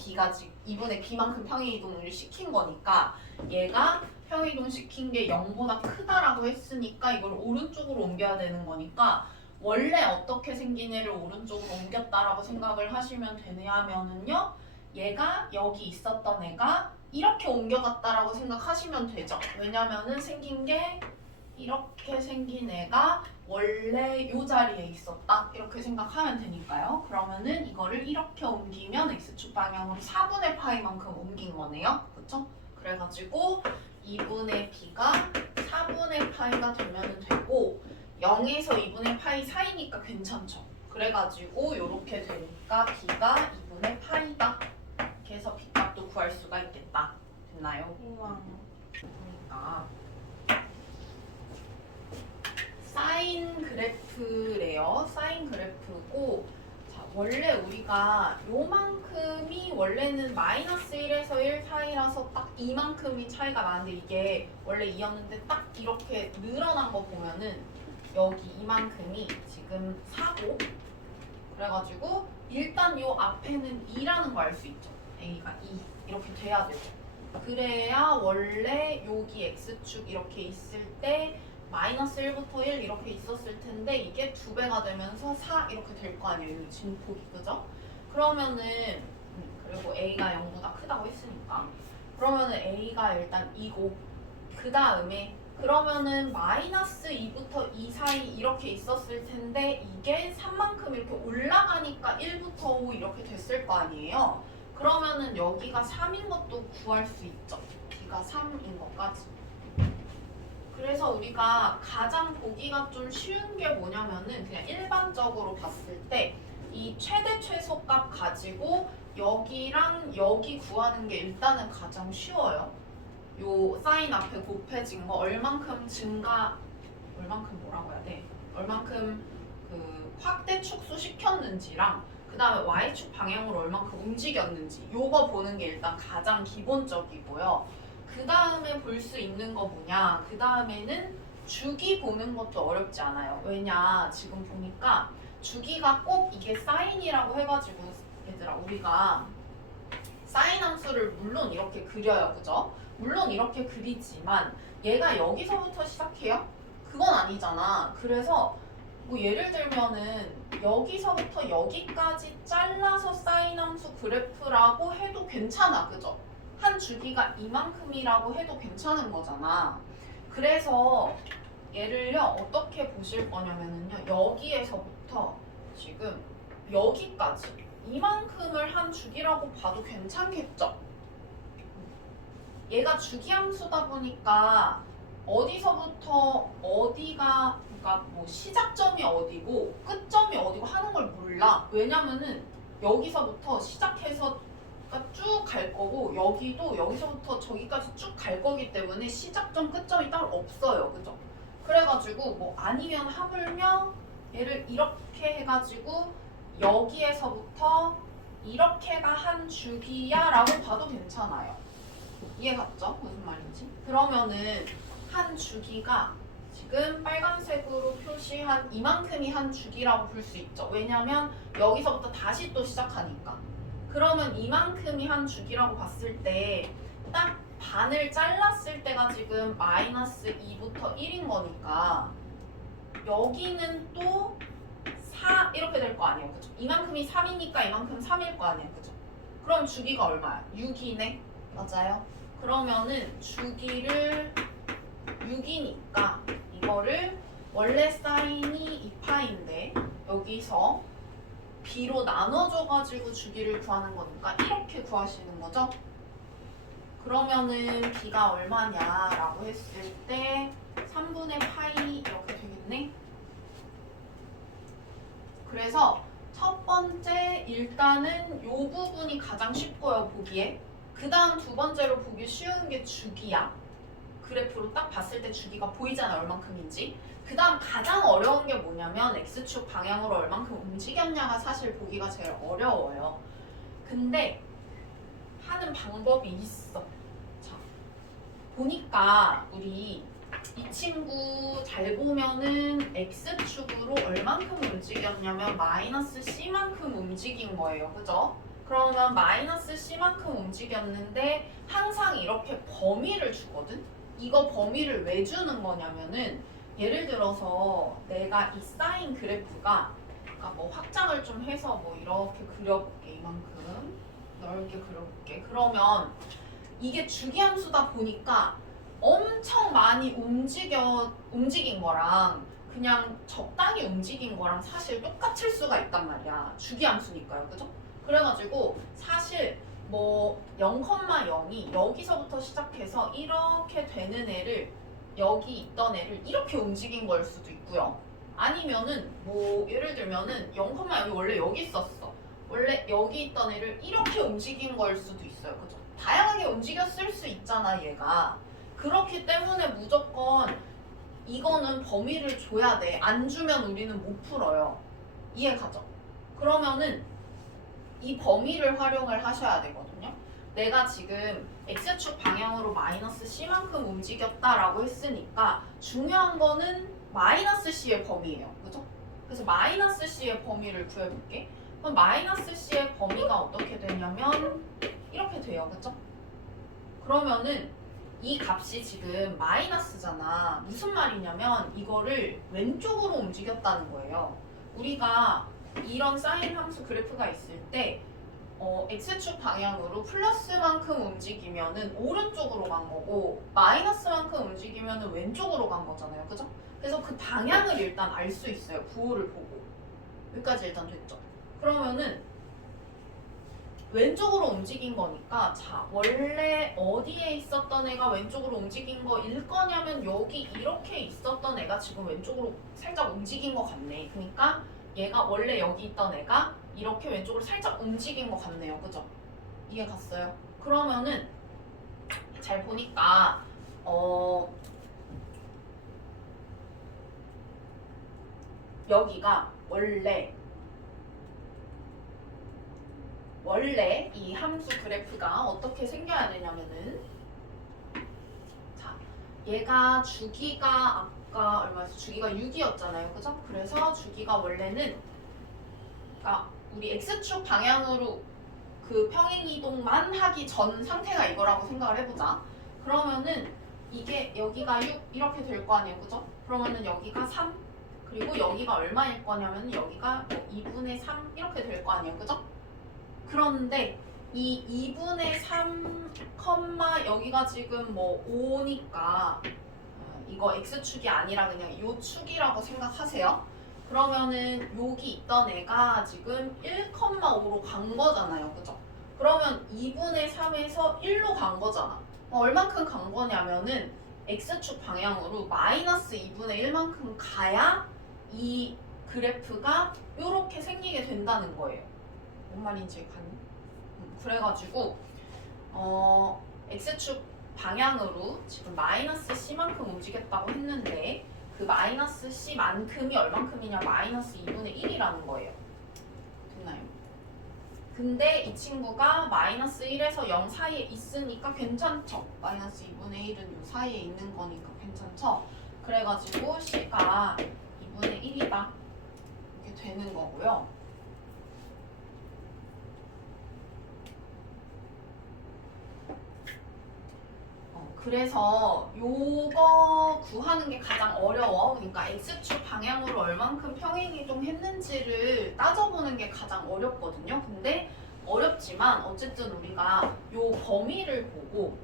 b만큼 평행이동을 시킨 거니까 얘가 평행이동 시킨 게 0보다 크다라고 했으니까 이걸 오른쪽으로 옮겨야 되는 거니까 원래 어떻게 생긴 애를 오른쪽으로 옮겼다라고 생각을 하시면 되냐면은요. 얘가 여기 있었던 애가 이렇게 옮겨갔다라고 생각하시면 되죠. 왜냐면은 생긴 게 이렇게 생긴 애가 원래 이 자리에 있었다 이렇게 생각하면 되니까요. 그러면은 이거를 이렇게 옮기면 x축 방향으로 4분의 파이만큼 옮긴 거네요. 그렇죠? 그래가지고 2분의 b가 4분의 파이가 되면 되고 0에서 2분의 파이 사이니까 괜찮죠. 그래가지고 이렇게 되니까 b가 2분의 파이다. 이렇게 해서 b 값도 구할 수가 있겠다. 됐나요? 우와. 그러니까 사인 그래프래요. 사인 그래프고 자, 원래 우리가 요만큼이 원래는 마이너스 1에서 1 사이라서 딱 이만큼이 차이가 나는데 이게 원래 2였는데 딱 이렇게 늘어난 거 보면은 여기 이만큼이 지금 4고 그래가지고 일단 요 앞에는 2라는 거 알 수 있죠. A가 2 이렇게 돼야 되죠. 그래야 원래 여기 x축 이렇게 있을 때 마이너스 1부터 1 이렇게 있었을 텐데 이게 2배가 되면서 4 이렇게 될 거 아니에요. 이 진폭이, 그죠? 그러면은 그리고 A가 0보다 크다고 했으니까 그러면은 A가 일단 2고 그 다음에 그러면은 마이너스 2부터 2 사이 이렇게 있었을 텐데 이게 3만큼 이렇게 올라가니까 1부터 5 이렇게 됐을 거 아니에요. 그러면은 여기가 3인 것도 구할 수 있죠. B가 3인 것까지. 그래서 우리가 가장 보기가 좀 쉬운 게 뭐냐면은 그냥 일반적으로 봤을 때 이 최대 최소값 가지고 여기랑 여기 구하는 게 일단은 가장 쉬워요. 요 사인 앞에 곱해진 거 얼만큼 뭐라고 해야 돼? 얼만큼 그 확대 축소 시켰는지랑 그 다음에 y축 방향으로 얼만큼 움직였는지 요거 보는 게 일단 가장 기본적이고요. 그 다음에 볼 수 있는 거 뭐냐? 그 다음에는 주기 보는 것도 어렵지 않아요. 왜냐? 지금 보니까 주기가 꼭 이게 사인이라고 해가지고 얘들아 우리가 사인 함수를 물론 이렇게 그려요, 그죠? 물론 이렇게 그리지만 얘가 여기서부터 시작해요? 그건 아니잖아. 그래서 뭐 예를 들면은 여기서부터 여기까지 잘라서 사인 함수 그래프라고 해도 괜찮아. 그죠? 한 주기가 이만큼이라고 해도 괜찮은 거잖아. 그래서 얘를요 어떻게 보실 거냐면요 여기에서부터 지금 여기까지 이만큼을 한 주기라고 봐도 괜찮겠죠? 얘가 주기 함수다 보니까 어디서부터 어디가 그러니까 뭐 시작점이 어디고 끝점이 어디고 하는 걸 몰라. 왜냐면은 여기서부터 시작해서 쭉 갈 거고 여기도 여기서부터 저기까지 쭉 갈 거기 때문에 시작점 끝점이 따로 없어요. 그죠? 그래가지고 뭐 아니면 하물며 얘를 이렇게 해가지고 여기에서부터 이렇게가 한 주기야 라고 봐도 괜찮아요. 이해 갔죠? 무슨 말인지? 그러면은 한 주기가 지금 빨간색으로 표시한 이만큼이 한 주기라고 볼 수 있죠. 왜냐면 여기서부터 다시 또 시작하니까. 그러면 이만큼이 한 주기라고 봤을 때 딱 반을 잘랐을 때가 지금 마이너스 2부터 1인 거니까 여기는 또 4 이렇게 될 거 아니에요. 그죠? 이만큼이 3이니까 이만큼 3일 거 아니에요. 그죠? 그럼 주기가 얼마야? 6이네. 맞아요. 그러면은 주기를 6이니까 이거를 원래 사인이 2파인데 여기서 b로 나눠줘가지고 주기를 구하는 거니까 이렇게 구하시는 거죠? 그러면은 b가 얼마냐라고 했을 때 3분의 파이 이렇게 되겠네? 그래서 첫 번째 일단은 이 부분이 가장 쉽고요 보기에. 그 다음 두 번째로 보기 쉬운 게 주기야. 그래프로 딱 봤을 때 주기가 보이잖아 얼만큼인지. 그 다음 가장 어려운 게 뭐냐면 x축 방향으로 얼만큼 움직였냐가 사실 보기가 제일 어려워요. 근데 하는 방법이 있어. 자, 보니까 우리 이 친구 잘 보면은 x축으로 얼만큼 움직였냐면 마이너스 c만큼 움직인 거예요. 그죠? 그러면 마이너스 c만큼 움직였는데 항상 이렇게 범위를 주거든? 이거 범위를 왜 주는 거냐면은 예를 들어서 내가 이 사인 그래프가 그러니까 뭐 확장을 좀 해서 뭐 이렇게 그려볼게. 이만큼 넓게 그려볼게. 그러면 이게 주기함수다 보니까 엄청 많이 움직인 거랑 그냥 적당히 움직인 거랑 사실 똑같을 수가 있단 말이야. 주기함수니까요. 그죠? 그래가지고 사실 뭐 0,0이 여기서부터 시작해서 이렇게 되는 애를 여기 있던 애를 이렇게 움직인 걸 수도 있고요. 아니면은 뭐 예를 들면은 0,0이 원래 여기 있었어. 원래 여기 있던 애를 이렇게 움직인 걸 수도 있어요. 그죠? 다양하게 움직였을 수 있잖아 얘가. 그렇기 때문에 무조건 이거는 범위를 줘야 돼. 안 주면 우리는 못 풀어요. 이해 가죠? 그러면은 이 범위를 활용을 하셔야 되거든요. 내가 지금 x축 방향으로 마이너스 c만큼 움직였다라고 했으니까 중요한 거는 마이너스 c의 범위예요. 그죠? 그래서 마이너스 c의 범위를 구해볼게. 그럼 마이너스 c의 범위가 어떻게 되냐면 이렇게 돼요. 그죠? 그러면은 이 값이 지금 마이너스잖아. 무슨 말이냐면 이거를 왼쪽으로 움직였다는 거예요. 우리가 이런 사인 함수 그래프가 있을 때 x축 방향으로 플러스만큼 움직이면은 오른쪽으로 간 거고 마이너스만큼 움직이면은 왼쪽으로 간 거잖아요. 그죠? 그래서 그 방향을 일단 알 수 있어요. 부호를 보고. 여기까지 일단 됐죠? 그러면은 왼쪽으로 움직인 거니까 자 원래 어디에 있었던 애가 왼쪽으로 움직인 거일 거냐면 여기 이렇게 있었던 애가 지금 왼쪽으로 살짝 움직인 것 같네. 그러니까 얘가 원래 여기 있던 애가 이렇게 왼쪽으로 살짝 움직인 것 같네요. 그죠? 이해 갔어요? 그러면은 잘 보니까 여기가 원래 이 함수 그래프가 어떻게 생겨야 되냐면은 자 얘가 주기가 아까 얼마였어? 주기가 6이었잖아요. 그죠? 그래서 주기가 원래는 그러니까 우리 x축 방향으로 그 평행이동만 하기 전 상태가 이거라고 생각을 해보자. 그러면은 이게 여기가 6 이렇게 될 거 아니에요, 그죠? 그러면은 여기가 3 그리고 여기가 얼마일 거냐면 여기가 뭐 2분의 3 이렇게 될 거 아니에요, 그죠? 그런데 이 2분의 3, 여기가 지금 뭐 5니까 이거 x축이 아니라 그냥 요 축이라고 생각하세요. 그러면은 여기 있던 애가 지금 1,5로 간 거잖아요, 그죠? 그러면 2분의 3에서 1로 간 거잖아. 얼만큼 간 거냐면은 x축 방향으로 마이너스 2분의 1만큼 가야 이 그래프가 이렇게 생기게 된다는 거예요. 뭔 말인지 가니? 그래가지고 x축 방향으로 지금 마이너스 c만큼 움직였다고 했는데 그 마이너스 c만큼이 얼만큼이냐 마이너스 2분의 1이라는 거예요. 됐나요? 근데 이 친구가 마이너스 1에서 0 사이에 있으니까 괜찮죠? 마이너스 2분의 1은 이 사이에 있는 거니까 괜찮죠? 그래가지고 c가 2분의 1이다 이렇게 되는 거고요. 그래서 요거 구하는 게 가장 어려워. 그러니까 x축 방향으로 얼만큼 평행이동했는지를 따져보는 게 가장 어렵거든요. 근데 어렵지만 어쨌든 우리가 요 범위를 보고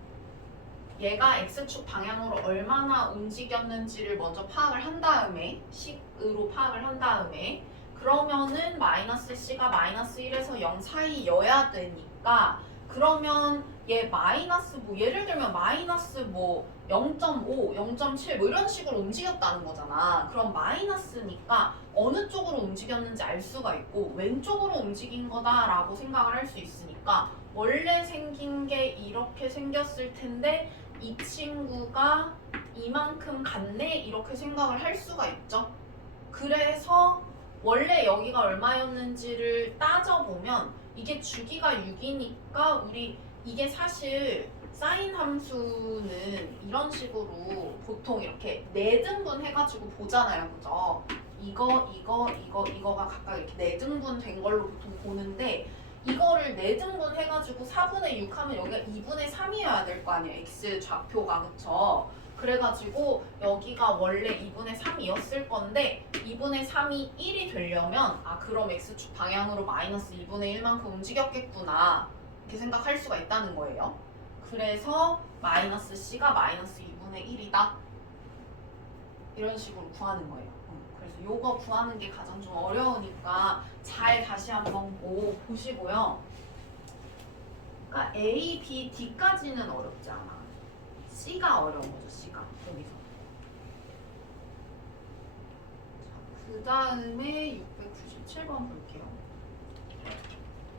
얘가 x축 방향으로 얼마나 움직였는지를 먼저 파악을 한 다음에 식으로 파악을 한 다음에 그러면은 마이너스 c가 마이너스 1에서 0 사이여야 되니까 그러면 얘 마이너스 뭐 예를 들면 마이너스 뭐 0.5, 0.7 뭐 이런 식으로 움직였다는 거잖아. 그럼 마이너스니까 어느 쪽으로 움직였는지 알 수가 있고 왼쪽으로 움직인 거다라고 생각을 할 수 있으니까 원래 생긴 게 이렇게 생겼을 텐데 이 친구가 이만큼 갔네 이렇게 생각을 할 수가 있죠. 그래서 원래 여기가 얼마였는지를 따져보면 이게 주기가 6이니까 우리 이게 사실 사인 함수는 이런 식으로 보통 이렇게 4등분 해가지고 보잖아요, 그죠? 이거가 각각 이렇게 4등분 된 걸로 보통 보는데 이거를 4등분 해가지고 4분의 6 하면 여기가 2분의 3이어야 될 거 아니에요, x 좌표가, 그쵸? 그래가지고 여기가 원래 2분의 3이었을 건데 2분의 3이 1이 되려면 그럼 x축 방향으로 마이너스 2분의 1만큼 움직였겠구나 이렇게 생각할 수가 있다는 거예요. 그래서 마이너스 c가 마이너스 2분의 1이다 이런 식으로 구하는 거예요. 그래서 요거 구하는 게 가장 좀 어려우니까 잘 다시 한번 보시고요. 그러니까 A, B, D까지는 어렵지 않아. C가 어려운 거죠, C가. 여기서. 그 다음에 697번 볼게요.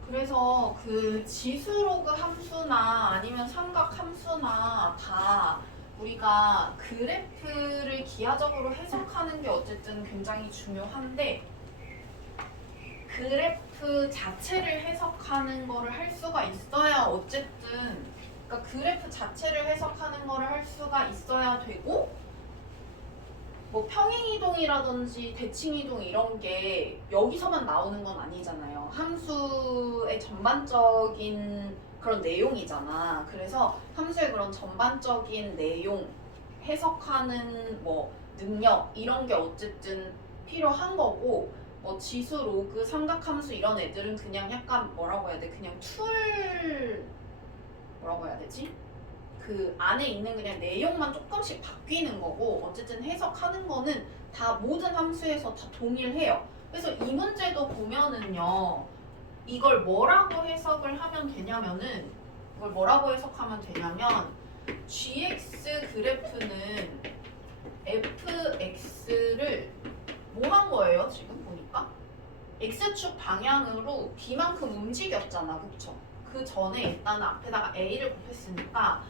그래서 그 지수로그 함수나 아니면 삼각 함수나 다 우리가 그래프를 기하적으로 해석하는 게 어쨌든 굉장히 중요한데 그래프 자체를 해석하는 거를 할 수가 있어야 어쨌든 그러니까 그래프 자체를 해석하는 거를 할 수가 있어야 되고 뭐 평행이동이라든지 대칭이동 이런 게 여기서만 나오는 건 아니잖아요. 함수의 전반적인 그런 내용이잖아. 그래서 함수의 그런 전반적인 내용, 해석하는 뭐 능력 이런 게 어쨌든 필요한 거고 뭐 지수, 로그, 삼각함수 이런 애들은 그냥 약간 뭐라고 해야 돼? 그냥 뭐라고 해야 되지? 그 안에 있는 그냥 내용만 조금씩 바뀌는 거고 어쨌든 해석하는 거는 다 모든 함수에서 다 동일해요. 그래서 이 문제도 보면은요. 이걸 뭐라고 해석을 하면 되냐면은 이걸 뭐라고 해석하면 되냐면 gx 그래프는 fx를 뭐 한 거예요? 지금 보니까 x축 방향으로 b만큼 움직였잖아. 그쵸? 그 전에 일단 앞에다가 a를 곱했으니까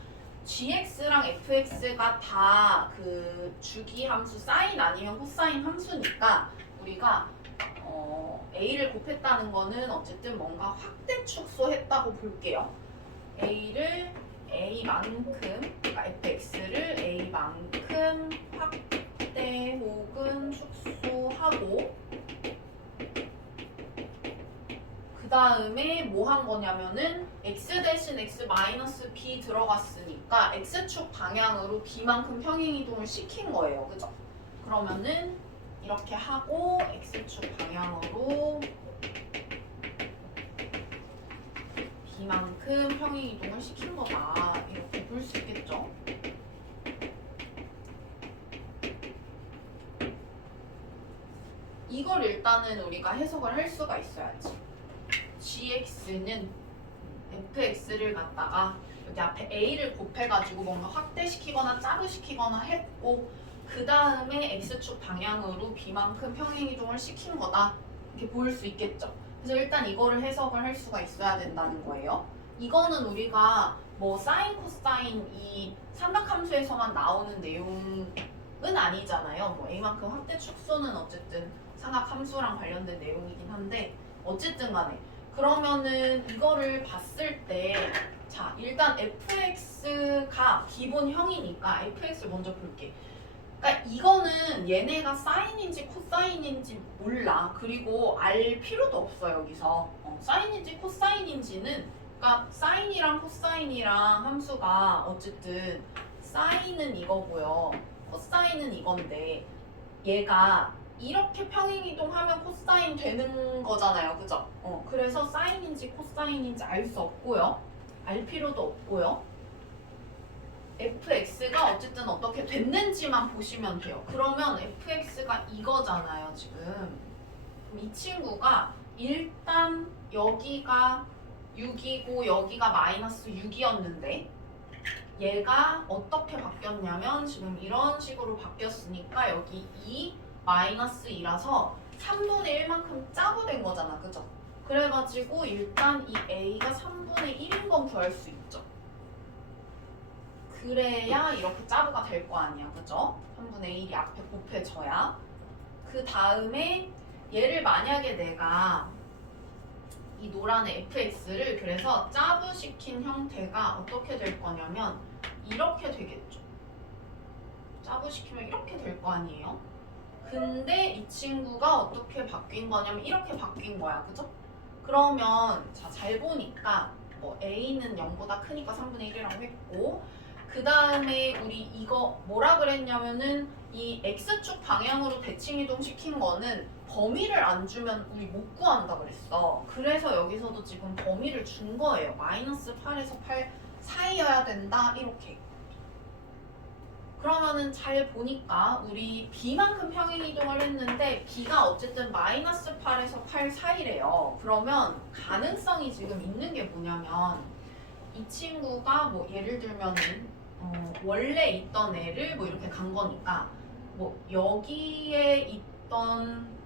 gx랑 fx가 다 그 주기 함수 사인 아니면 코사인 함수니까 우리가 a를 곱했다는 거는 어쨌든 뭔가 확대 축소했다고 볼게요. a를 a만큼 그러니까 fx를 a만큼 확대 혹은 축소하고 그 다음에 뭐 한 거냐면은 x 대신 x 마이너스 b 들어갔으니까 x축 방향으로 b만큼 평행이동을 시킨 거예요. 그죠? 그러면은 이렇게 하고 x축 방향으로 b만큼 평행이동을 시킨 거다. 이렇게 볼 수 있겠죠? 이걸 일단은 우리가 해석을 할 수가 있어야지. gx는 fx를 갖다가 여기 앞에 a를 곱해가지고 뭔가 확대시키거나 짜부시키거나 했고 그 다음에 x축 방향으로 b만큼 평행이동을 시킨 거다. 이렇게 보일 수 있겠죠. 그래서 일단 이거를 해석을 할 수가 있어야 된다는 거예요. 이거는 우리가 뭐 사인, 코사인 이 삼각함수에서만 나오는 내용은 아니잖아요. 뭐 a만큼 확대 축소는 어쨌든 삼각함수랑 관련된 내용이긴 한데 어쨌든 간에 그러면은 이거를 봤을 때 자 일단 fx가 기본형이니까 fx를 먼저 볼게. 그러니까 이거는 얘네가 사인인지 코사인인지 몰라. 그리고 알 필요도 없어 여기서. 사인인지 코사인인지는 그러니까 사인이랑 코사인이랑 함수가 어쨌든 사인은 이거고요. 코사인은 이건데 얘가 이렇게 평행이동하면 코사인 되는 거잖아요. 그죠? 그래서 사인인지 코사인인지 알 수 없고요. 알 필요도 없고요. fx가 어쨌든 어떻게 됐는지만 보시면 돼요. 그러면 fx가 이거잖아요, 지금. 그럼 이 친구가 일단 여기가 6이고 여기가 마이너스 6이었는데 얘가 어떻게 바뀌었냐면 지금 이런 식으로 바뀌었으니까 여기 2 마이너스 2라서 3분의 1만큼 짜부된 거잖아, 그죠? 그래가지고 일단 이 a가 3분의 1인 건 구할 수 있죠. 그래야 이렇게 짜부가 될 거 아니야, 그죠? 3분의 1이 앞에 곱해져야. 그 다음에 얘를 만약에 내가 이 노란의 fx를 그래서 짜부시킨 형태가 어떻게 될 거냐면 이렇게 되겠죠. 짜부시키면 이렇게 될 거 아니에요? 근데 이 친구가 어떻게 바뀐 거냐면 이렇게 바뀐 거야, 그죠? 그러면 자, 잘 보니까 뭐 a는 0보다 크니까 3분의 1이라고 했고 그 다음에 우리 이거 뭐라 그랬냐면은 이 x축 방향으로 대칭 이동 시킨 거는 범위를 안 주면 우리 못 구한다 그랬어. 그래서 여기서도 지금 범위를 준 거예요. 마이너스 8에서 8 사이여야 된다 이렇게. 그러면은 잘 보니까 우리 b만큼 평행 이동을 했는데 b가 어쨌든 마이너스 8에서 8 사이래요. 그러면 가능성이 지금 있는 게 뭐냐면 이 친구가 뭐 예를 들면은 원래 있던 애를 뭐 이렇게 간 거니까 뭐 여기에 있던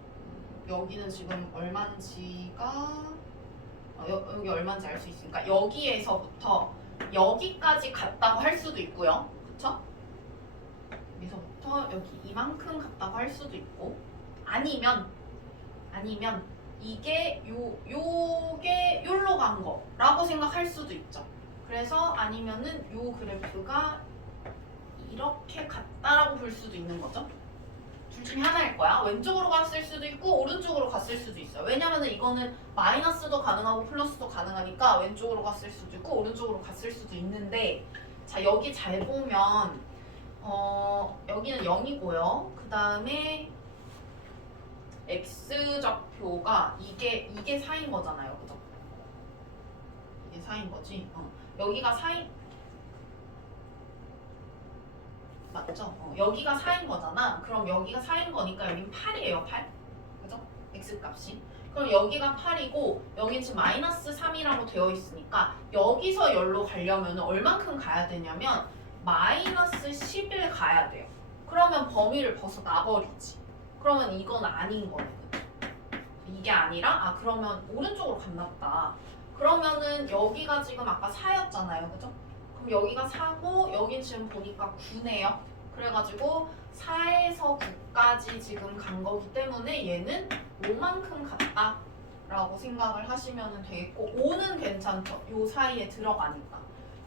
여기는 지금 얼마인지가 여기 얼마인지 알 수 있으니까 여기에서부터 여기까지 갔다고 할 수도 있고요. 그쵸? 여기서부터 여기 이만큼 갔다고 할 수도 있고 아니면 이게 요게 요로 간 거라고 생각할 수도 있죠. 그래서 아니면은 요 그래프가 이렇게 갔다라고 볼 수도 있는 거죠. 둘 중에 하나일 거야. 왼쪽으로 갔을 수도 있고 오른쪽으로 갔을 수도 있어요. 왜냐면은 이거는 마이너스도 가능하고 플러스도 가능하니까 왼쪽으로 갔을 수도 있고 오른쪽으로 갔을 수도 있는데 자 여기 잘 보면 여기는 0이고요. 그 다음에 x좌표가 이게 4인 거잖아요. 그죠? 이게 4인 거지. 여기가 4인 맞죠? 여기가 4인 거잖아. 그럼 여기가 4인 거니까 여긴 8이에요. 8. 그죠? x값이. 그럼 여기가 8이고 여긴 지금 마이너스 3이라고 되어 있으니까 여기서 열로 가려면 얼만큼 가야 되냐면 마이너스 10을 가야 돼요. 그러면 범위를 벗어나버리지. 그러면 이건 아닌 거네. 그죠? 이게 아니라 그러면 오른쪽으로 갔나 보다. 그러면은 여기가 지금 아까 4였잖아요. 그죠? 그럼 여기가 4고 여긴 지금 보니까 9네요. 그래가지고 4에서 9까지 지금 간 거기 때문에 얘는 5만큼 갔다 라고 생각을 하시면 되겠고 5는 괜찮죠. 요 사이에 들어가니까.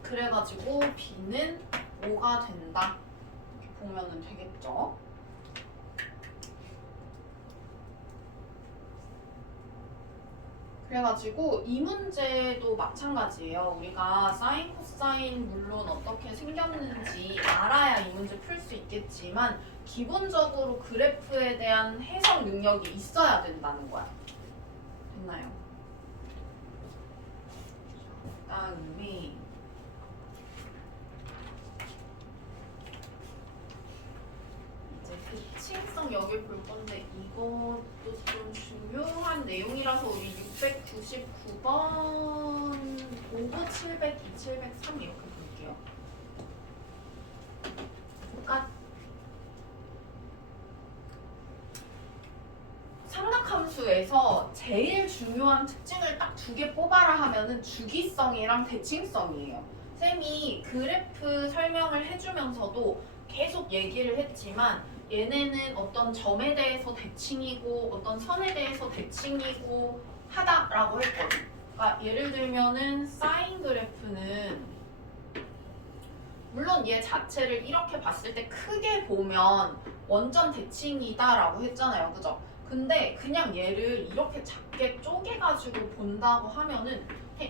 그래가지고 B는 5가 된다. 이렇게 보면 되겠죠. 그래가지고 이 문제도 마찬가지예요. 우리가 사인, 코사인 물론 어떻게 생겼는지 알아야 이 문제 풀 수 있겠지만 기본적으로 그래프에 대한 해석 능력이 있어야 된다는 거야. 됐나요? 그다음에 이제 대칭성 여기 볼 건데 이것도 좀 중요한 내용이라서 우리 699번 5, 700, 2, 703 이렇게 볼게요. 그러니까 삼각함수에서 제일 중요한 특징을 딱 두 개 뽑아라 하면은 주기성이랑 대칭성이에요. 쌤이 그래프 설명을 해주면서도 계속 얘기를 했지만 얘네는 어떤 점에 대해서 대칭이고 어떤 선에 대해서 대칭이고 하다라고 했거든. 그러니까 예를 들면은 사인 그래프는 물론 얘 자체를 이렇게 봤을 때 크게 보면 원점 대칭이다라고 했잖아요. 그죠? 근데 그냥 얘를 이렇게 작게 쪼개가지고 본다고 하면은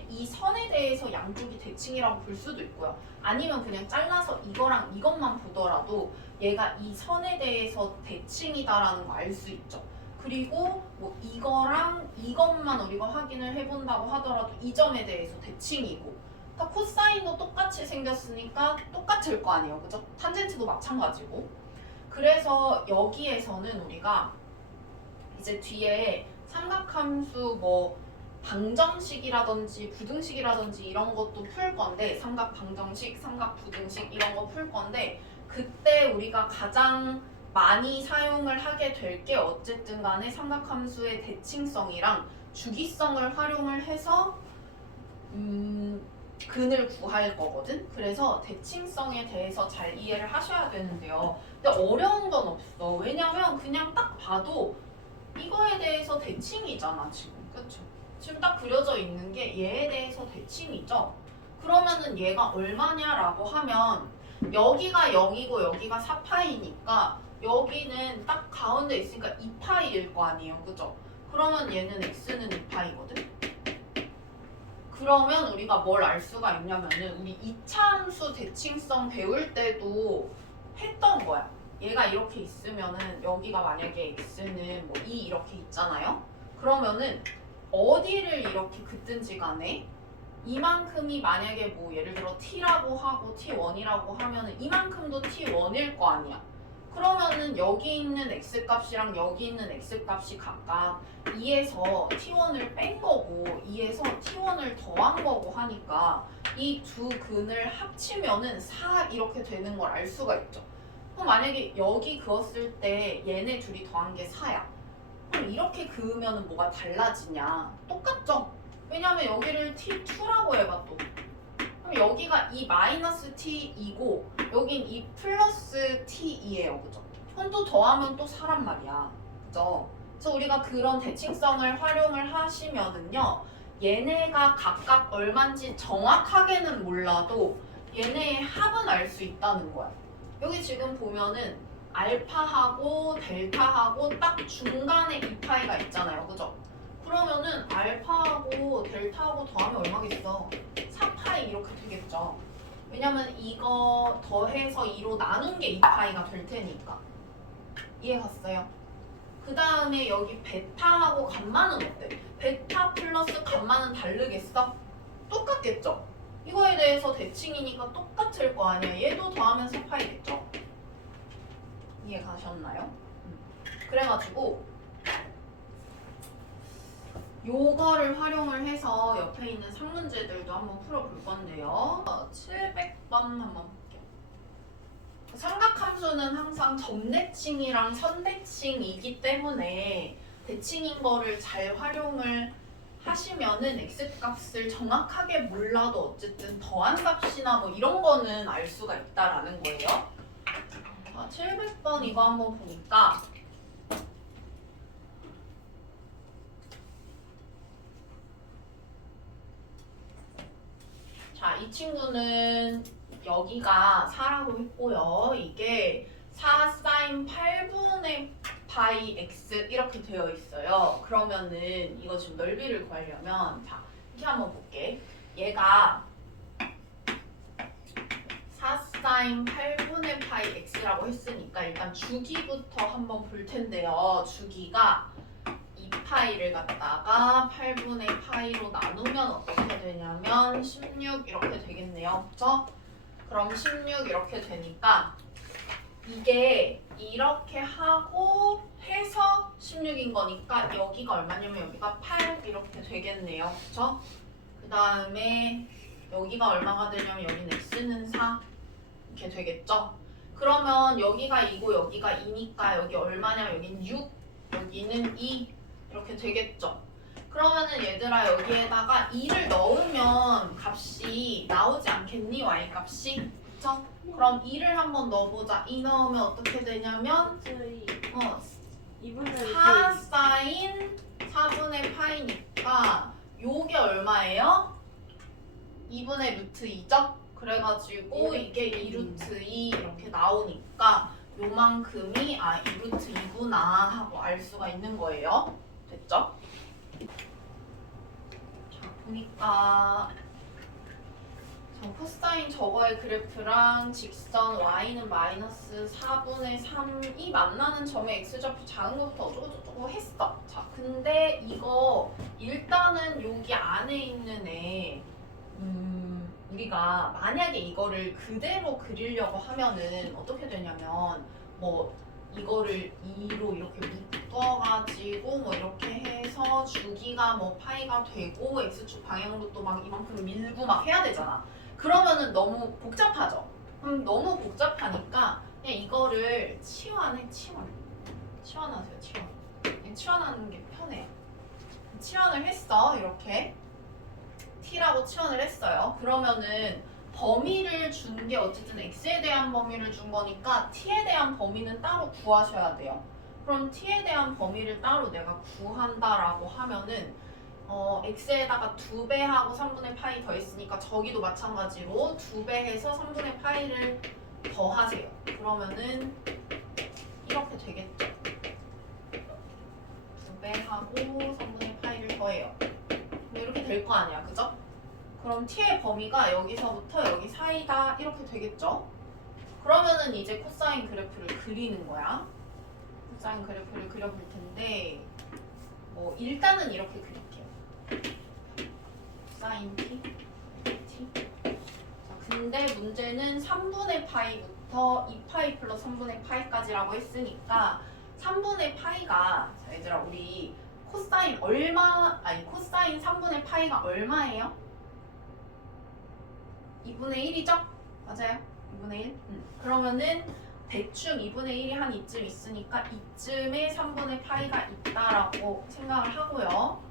이 선에 대해서 양쪽이 대칭이라고 볼 수도 있고요. 아니면 그냥 잘라서 이거랑 이것만 보더라도 얘가 이 선에 대해서 대칭이다라는 거 알 수 있죠. 그리고 뭐 이거랑 이것만 우리가 확인을 해본다고 하더라도 이 점에 대해서 대칭이고, 그러니까 코사인도 똑같이 생겼으니까 똑같을 거 아니에요. 그죠? 탄젠트도 마찬가지고. 그래서 여기에서는 우리가 이제 뒤에 삼각함수 뭐 방정식이라든지 부등식이라든지 이런 것도 풀 건데, 삼각 방정식, 삼각 부등식 이런 거 풀 건데, 그때 우리가 가장 많이 사용을 하게 될 게 어쨌든 간에 삼각함수의 대칭성이랑 주기성을 활용을 해서 근을 구할 거거든. 그래서 대칭성에 대해서 잘 이해를 하셔야 되는데요. 근데 어려운 건 없어. 왜냐면 그냥 딱 봐도 이거에 대해서 대칭이잖아 지금. 그쵸? 지금 딱 그려져 있는 게 얘에 대해서 대칭이죠. 그러면은 얘가 얼마냐라고 하면 여기가 0이고 여기가 4파이니까 여기는 딱 가운데 있으니까 2파이일 거 아니에요. 그죠? 그러면 얘는 x는 2파이거든. 그러면 우리가 뭘 알 수가 있냐면은 우리 이차함수 대칭성 배울 때도 했던 거야. 얘가 이렇게 있으면은 여기가 만약에 x는 뭐 2 이렇게 있잖아요. 그러면은 어디를 이렇게 긋든지 간에 이만큼이 만약에 뭐 예를 들어 t라고 하고 t1이라고 하면은 이만큼도 t1일 거 아니야. 그러면은 여기 있는 x값이랑 여기 있는 x값이 각각 2에서 t1을 뺀 거고 2에서 t1을 더한 거고 하니까 이 두 근을 합치면은 4 이렇게 되는 걸 알 수가 있죠. 그럼 만약에 여기 그었을 때 얘네 둘이 더한 게 4야. 그럼 이렇게 그으면 뭐가 달라지냐? 똑같죠? 왜냐면 여기를 t2라고 해봐 또. 그럼 여기가 이 마이너스 t이고 여긴 이 플러스 t이에요. 그죠? 그럼 또 더하면 또 4란 말이야. 그죠? 그래서 우리가 그런 대칭성을 활용을 하시면은요. 얘네가 각각 얼마인지 정확하게는 몰라도 얘네의 합은 알 수 있다는 거야. 여기 지금 보면은 알파하고 델타하고 딱 중간에 2파이가 있잖아요. 그죠? 그러면은 알파하고 델타하고 더하면 얼마겠어? 4파이 이렇게 되겠죠. 왜냐면 이거 더해서 2로 나눈 게 2파이가 될 테니까. 이해 갔어요? 그 다음에 여기 베타하고 감마는 어때? 베타 플러스 감마는 다르겠어? 똑같겠죠? 이거에 대해서 대칭이니까 똑같을 거 아니야. 얘도 더하면 4파이겠죠? 이해 가셨나요? 그래가지고 요거를 활용을 해서 옆에 있는 상문제들도 한번 풀어볼 건데요. 700번 한번 볼게요. 삼각함수는 항상 점대칭이랑 선대칭이기 때문에 대칭인 거를 잘 활용을 하시면은 x값을 정확하게 몰라도 어쨌든 더한 값이나 뭐 이런 거는 알 수가 있다라는 거예요. 자, 700번 이거 한번 보니까 자, 이 친구는 여기가 4라고 했고요. 이게 4 사인 8분의 파이 x 이렇게 되어 있어요. 그러면은 이거 지금 넓이를 구하려면 자 이렇게 한번 볼게. 얘가 4sin 8분의 파이 x라고 했으니까 일단 주기부터 한번 볼 텐데요. 주기가 2파이를 갖다가 8분의 파이로 나누면 어떻게 되냐면 16 이렇게 되겠네요. 그쵸? 그럼 16 이렇게 되니까 이게 이렇게 하고 해서 16인 거니까 여기가 얼마냐면 여기가 8 이렇게 되겠네요. 그쵸? 그 다음에 여기가 얼마가 되냐면 여기는 x는 4 이렇게 되겠죠? 그러면 여기가 2고 여기가 2니까 여기 얼마냐? 여긴 6, 여기는 2 이렇게 되겠죠? 그러면은 얘들아 여기에다가 2를 넣으면 값이 나오지 않겠니? y 값이? 그쵸? 그럼 2를 한번 넣어보자. 2 넣으면 어떻게 되냐면 2분의 4 사인 4분의 파이니까 요게 얼마예요? 2분의 루트 2죠? 그래가지고 이게 2 루트 2 이렇게 나오니까 요만큼이 2 루트 2구나 하고 알 수가 있는 거예요. 됐죠? 자, 보니까 코사인 저거의 그래프랑 직선 y는 마이너스 4분의 3이 만나는 점의 x좌표 작은 것부터 어쩌고저쩌고 했어. 자, 근데 이거 일단은 여기 안에 있는 애 우리가 만약에 이거를 그대로 그리려고 하면은 어떻게 되냐면 뭐 이거를 2로 이렇게 묶어가지고 뭐 이렇게 해서 주기가 뭐 파이가 되고 x축 방향으로 또 막 이만큼 밀고 막 해야 되잖아. 그러면은 너무 복잡하죠. 너무 복잡하니까 그냥 이거를 치환하세요. 치환. 치환하는 게 편해요. 치환을 했어. 이렇게 t라고 치환을 했어요. 그러면은 범위를 준 게 어쨌든 x에 대한 범위를 준 거니까 t에 대한 범위는 따로 구하셔야 돼요. 그럼 t에 대한 범위를 따로 내가 구한다라고 하면은 x에다가 2배 하고 3분의 파이 더했으니까 저기도 마찬가지로 2배 해서 3분의 파이를 더하세요. 그러면은 이렇게 되겠죠. 2배 하고 3분의 파이를 더해요. 이렇게 될 거 아니야, 그죠? 그럼 t의 범위가 여기서부터 여기 사이다 이렇게 되겠죠? 그러면은 이제 코사인 그래프를 그리는 거야. 코사인 그래프를 그려볼 텐데 일단은 이렇게 그릴게요. 사인 t, 자, 근데 문제는 3분의 파이부터 2파이 플러스 3분의 파이까지라고 했으니까 3분의 파이가 자, 얘들아 우리 코사인 코사인 3분의 파이가 얼마예요? 2분의 1이죠? 맞아요? 2분의 1? 그러면은 대충 2분의 1이 한 이쯤 있으니까 이쯤에 3분의 파이가 있다라고 생각을 하고요.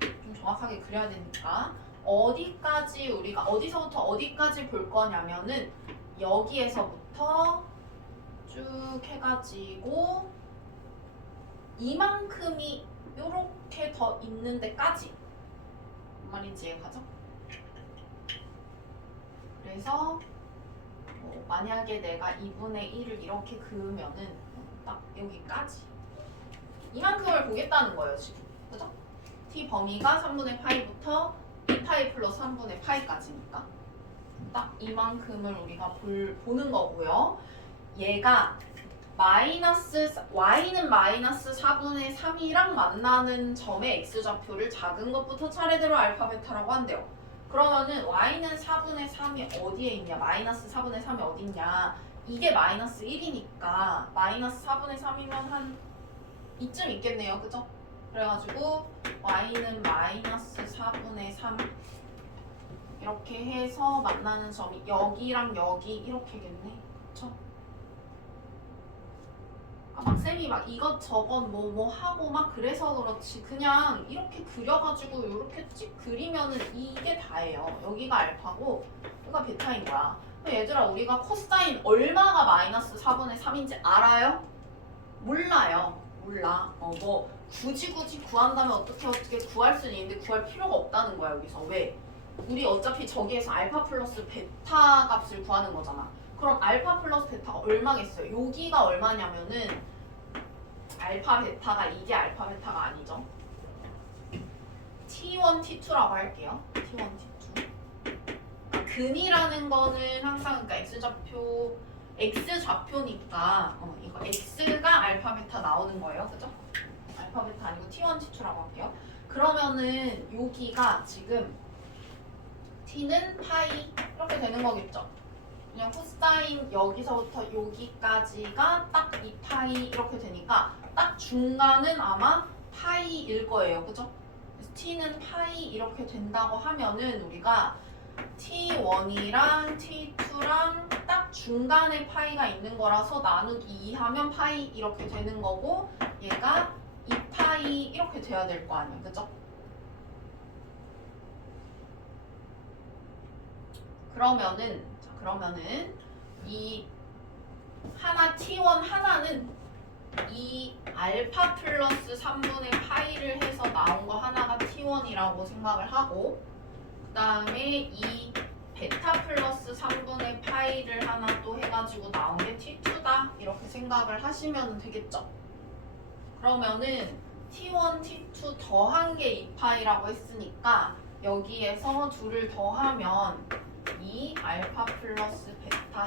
좀 정확하게 그려야 되니까 어디까지 우리가 어디서부터 어디까지 볼 거냐면은 여기에서부터 쭉 해가지고 이만큼이 요렇게 더 있는 데까지 뭔 말인지 이해가죠? 그래서 만약에 내가 2분의 1을 이렇게 그으면은 딱 여기까지 이만큼을 보겠다는 거예요 지금. 그죠? t 범위가 3분의 파이부터 2파이 플러스 3분의 파이까지니까 딱 이만큼을 우리가 보는 거고요. 얘가 y는 마이너스 4분의 3이랑 만나는 점의 x좌표를 작은 것부터 차례대로 알파 베타라고 한대요. 그러면은 y는 4분의 3이 어디에 있냐? 마이너스 4분의 3이 어디 있냐? 이게 마이너스 1이니까 마이너스 4분의 3이면 한 이쯤 있겠네요. 그죠? 그래가지고 y는 마이너스 4분의 3 이렇게 해서 만나는 점이 여기랑 여기 이렇게겠네. 그쵸? 막 쌤이 막 이것저것 뭐 하고 막 그래서 그렇지 그냥 이렇게 그려가지고 이렇게 찍 그리면은 이게 다예요. 여기가 알파고 여기가 베타인 거야. 얘들아 우리가 코사인 얼마가 마이너스 4분의 3인지 알아요? 몰라요. 몰라. 뭐 굳이 구한다면 어떻게 구할 수는 있는데 구할 필요가 없다는 거야 여기서. 왜? 우리 어차피 저기에서 알파 플러스 베타 값을 구하는 거잖아. 그럼 알파 플러스 베타가 얼마겠어요? 여기가 얼마냐면은 알파 베타가 이게 알파 베타가 아니죠. T1, T2라고 할게요. T1, T2. 근이라는 거는 항상 그러니까 x 좌표니까 이거 x가 알파 베타 나오는 거예요, 그죠? 알파 베타 아니고 T1, T2라고 할게요. 그러면은 여기가 지금 t는 파이 이렇게 되는 거겠죠? 그냥 코사인 여기서부터 여기까지가 딱 2파이 이렇게 되니까 딱 중간은 아마 파이일 거예요, 그죠? 그래서 t는 파이 이렇게 된다고 하면은 우리가 t1이랑 t2랑 딱 중간에 파이가 있는 거라서 나누기 2 하면 파이 이렇게 되는 거고 얘가 2파이 이렇게 돼야 될 거 아니야, 그죠? 그러면은 이 하나 t1 하나는 이 알파 플러스 3분의 파이를 해서 나온 거 하나가 t1이라고 생각을 하고 그 다음에 이 베타 플러스 3분의 파이를 하나 또 해가지고 나온 게 t2다 이렇게 생각을 하시면 되겠죠. 그러면은 t1, t2 더한 게 2파이라고 했으니까 여기에서 둘을 더하면 이 알파 플러스 베타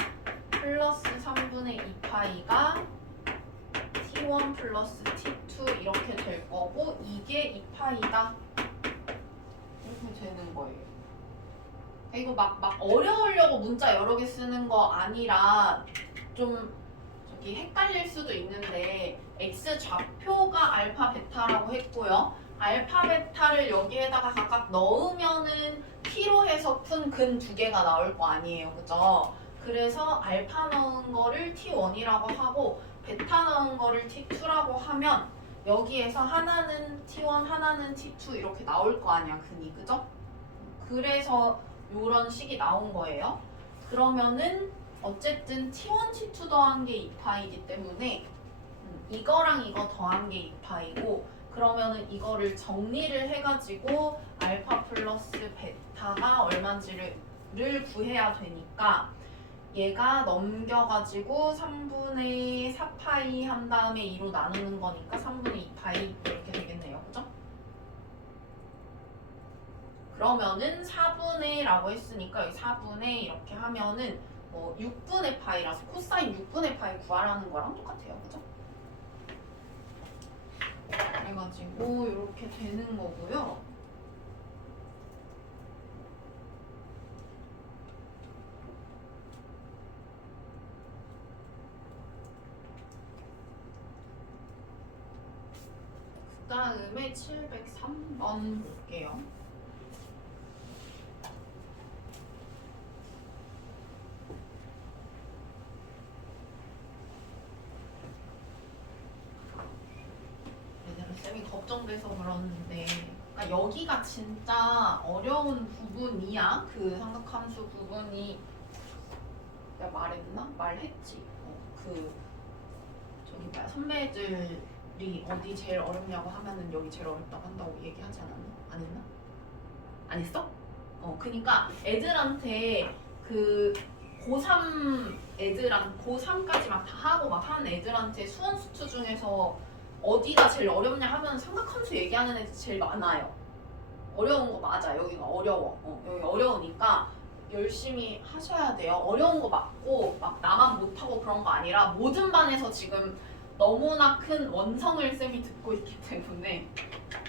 플러스 3분의 2파이가 t1 플러스 t2 이렇게 될 거고 이게 2파이다 이렇게 되는 거예요. 이거 막 어려우려고 문자 여러 개 쓰는 거 아니라 좀 저기 헷갈릴 수도 있는데 x 좌표가 알파 베타라고 했고요. 알파 베타를 여기에다가 각각 넣으면은 t로 해서 푼 근 두 개가 나올 거 아니에요, 그죠? 그래서 알파 넣은 거를 t1이라고 하고 베타 넣은 거를 t2라고 하면 여기에서 하나는 t1, 하나는 t2 이렇게 나올 거 아니야, 근이, 그죠? 그래서 이런 식이 나온 거예요. 그러면은 어쨌든 t1, t2 더한 게 2파이기 때문에 이거랑 이거 더한 게 2파이고 그러면은 이거를 정리를 해가지고 알파 플러스 베타가 얼마인지를 구해야 되니까 얘가 넘겨가지고 3분의 4파이 한 다음에 2로 나누는 거니까 3분의 2파이 이렇게 되겠네요, 그죠? 그러면은 4분의라고 했으니까 여기 4분의 이렇게 하면은 뭐 6분의 파이라서 코사인 6분의 파이 구하라는 거랑 똑같아요, 그죠? 그래가지고 이렇게 되는 거고요. 그 다음에 703번 볼게요. 쌤이 걱정돼서 그러는데 그러니까 여기가 진짜 어려운 부분이야. 그 삼각함수 부분이 내가 말했나? 말했지. 그 저기 뭐야 선배들이 어디 제일 어렵냐고 하면은 여기 제일 어렵다고 한다고 얘기하지 않았나? 안 했나? 안 했어? 그니까 애들한테 그 고3 애들한 고3까지 막 다 하고 막 한 애들한테 수원 수투 중에서 어디가 제일 어렵냐 하면 삼각함수 얘기하는 애들 제일 많아요. 어려운 거 맞아. 여기가 어려워. 여기 어려우니까 열심히 하셔야 돼요. 어려운 거 맞고 막 나만 못하고 그런 거 아니라 모든 반에서 지금 너무나 큰 원성을 쌤이 듣고 있기 때문에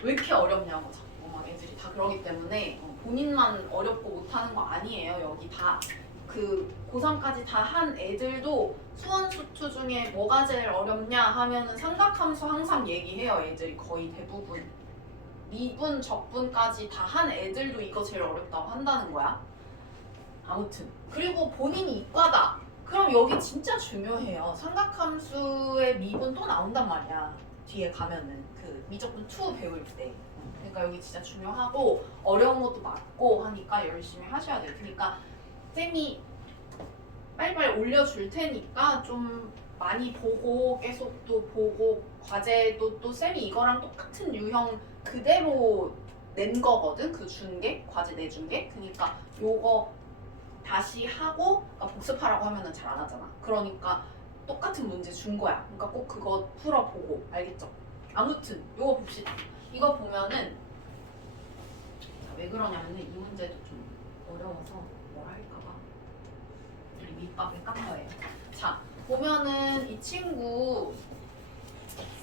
왜 이렇게 어렵냐고 자꾸 막 애들이 다 그러기 때문에 본인만 어렵고 못하는 거 아니에요. 여기 다 그 고3까지 다 한 애들도 수원 수투 중에 뭐가 제일 어렵냐 하면은 삼각함수 항상 얘기해요. 애들이 거의 대부분 미분, 적분까지 다 한 애들도 이거 제일 어렵다고 한다는 거야. 아무튼 그리고 본인이 이과다. 그럼 여기 진짜 중요해요. 삼각함수의 미분 또 나온단 말이야. 뒤에 가면은 그 미적분 2 배울 때. 그러니까 여기 진짜 중요하고 어려운 것도 맞고 하니까 열심히 하셔야 돼요. 그러니까 쌤이 빨리빨리 올려줄 테니까 좀 많이 보고 계속 또 보고 과제도 또 쌤이 이거랑 똑같은 유형 그대로 낸 거거든. 그 준 게 과제 내준 게. 그러니까 요거 다시 하고 복습하라고 하면은 잘 안 하잖아. 그러니까 똑같은 문제 준 거야. 그러니까 꼭 그거 풀어보고 알겠죠? 아무튼 이거 봅시다. 이거 보면은 자, 왜 그러냐면은 이 문제도 좀 어려워서 뭘 할까봐 우리 밑밥을 깐 거예요. 자 보면은 이 친구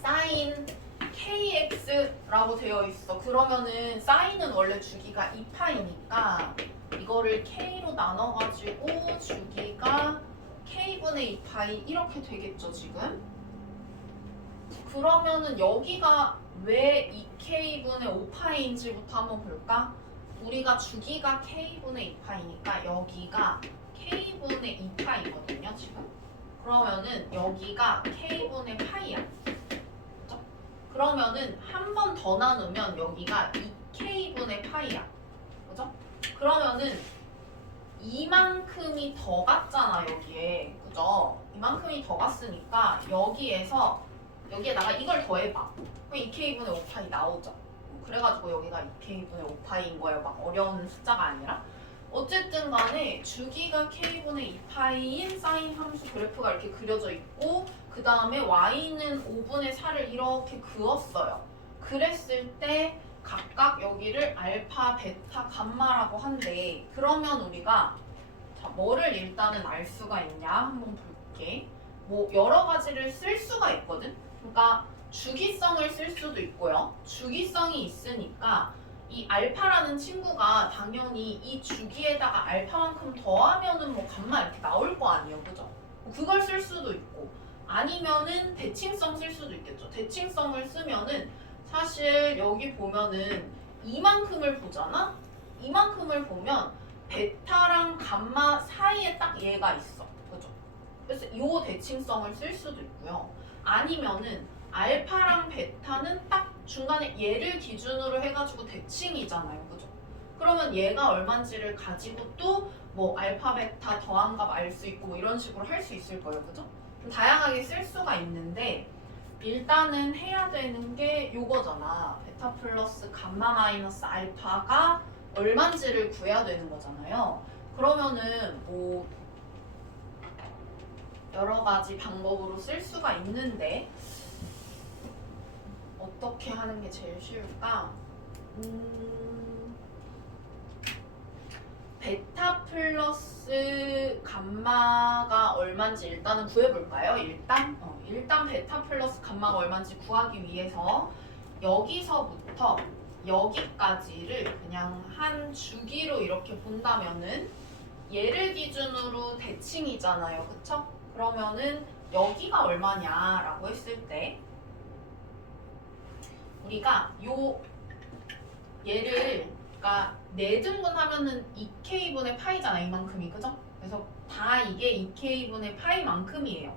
사인 kx라고 되어 있어. 그러면은 사인은 원래 주기가 2파이니까 이거를 k로 나눠가지고 주기가 k분의 2파이 이렇게 되겠죠 지금? 그러면은 여기가 왜 2k분의 5파이인지부터 한번 볼까? 우리가 주기가 k분의 2파이니까 여기가 k분의 2파이거든요 지금? 그러면은 여기가 k분의 파이야. 그죠? 그러면은 한 번 더 나누면 여기가 2k분의 파이야. 그죠? 그러면은 이만큼이 더 갔잖아 여기에. 그죠? 이만큼이 더 갔으니까 여기에다가 이걸 더해봐. 그럼 2k분의 5파이 나오죠. 그래가지고 여기가 2k분의 5파이인 거예요. 막 어려운 숫자가 아니라. 어쨌든 간에 주기가 k분의 2파이인 사인 함수 그래프가 이렇게 그려져 있고 그 다음에 y는 5분의 4를 이렇게 그었어요. 그랬을 때 각각 여기를 알파, 베타, 감마라고 한대. 그러면 우리가 자, 뭐를 일단은 알 수가 있냐 한번 볼게. 뭐 여러 가지를 쓸 수가 있거든. 그러니까 주기성을 쓸 수도 있고요. 주기성이 있으니까 이 알파라는 친구가 당연히 이 주기에다가 알파만큼 더하면은 뭐 감마 이렇게 나올 거 아니에요, 그죠? 그걸 쓸 수도 있고 아니면은 대칭성 쓸 수도 있겠죠. 대칭성을 쓰면은 사실 여기 보면은 이만큼을 보잖아? 이만큼을 보면 베타랑 감마 사이에 딱 얘가 있어, 그죠? 그래서 이 대칭성을 쓸 수도 있고요. 아니면은 알파랑 베타는 딱 중간에 얘를 기준으로 해가지고 대칭이잖아요. 그죠? 그러면 얘가 얼마인지를 가지고 또 뭐 알파, 베타 더한 값 알 수 있고 뭐 이런 식으로 할 수 있을 거예요. 그죠? 좀 다양하게 쓸 수가 있는데 일단은 해야 되는 게 요거잖아. 베타 플러스 감마 마이너스 알파가 얼마인지를 구해야 되는 거잖아요. 그러면은 뭐 여러 가지 방법으로 쓸 수가 있는데 어떻게 하는 게 제일 쉬울까? 베타 플러스 감마가 얼마인지 일단은 구해볼까요? 일단 베타 플러스 감마가 얼마인지 구하기 위해서 여기서부터 여기까지를 그냥 한 주기로 이렇게 본다면은 얘를 기준으로 대칭이잖아요. 그쵸? 그러면은 여기가 얼마냐라고 했을 때 우리가 얘를 그러니까 4등분 하면은 2k분의 파이잖아. 이만큼이. 그죠? 그래서 다 이게 2k분의 파이만큼이에요.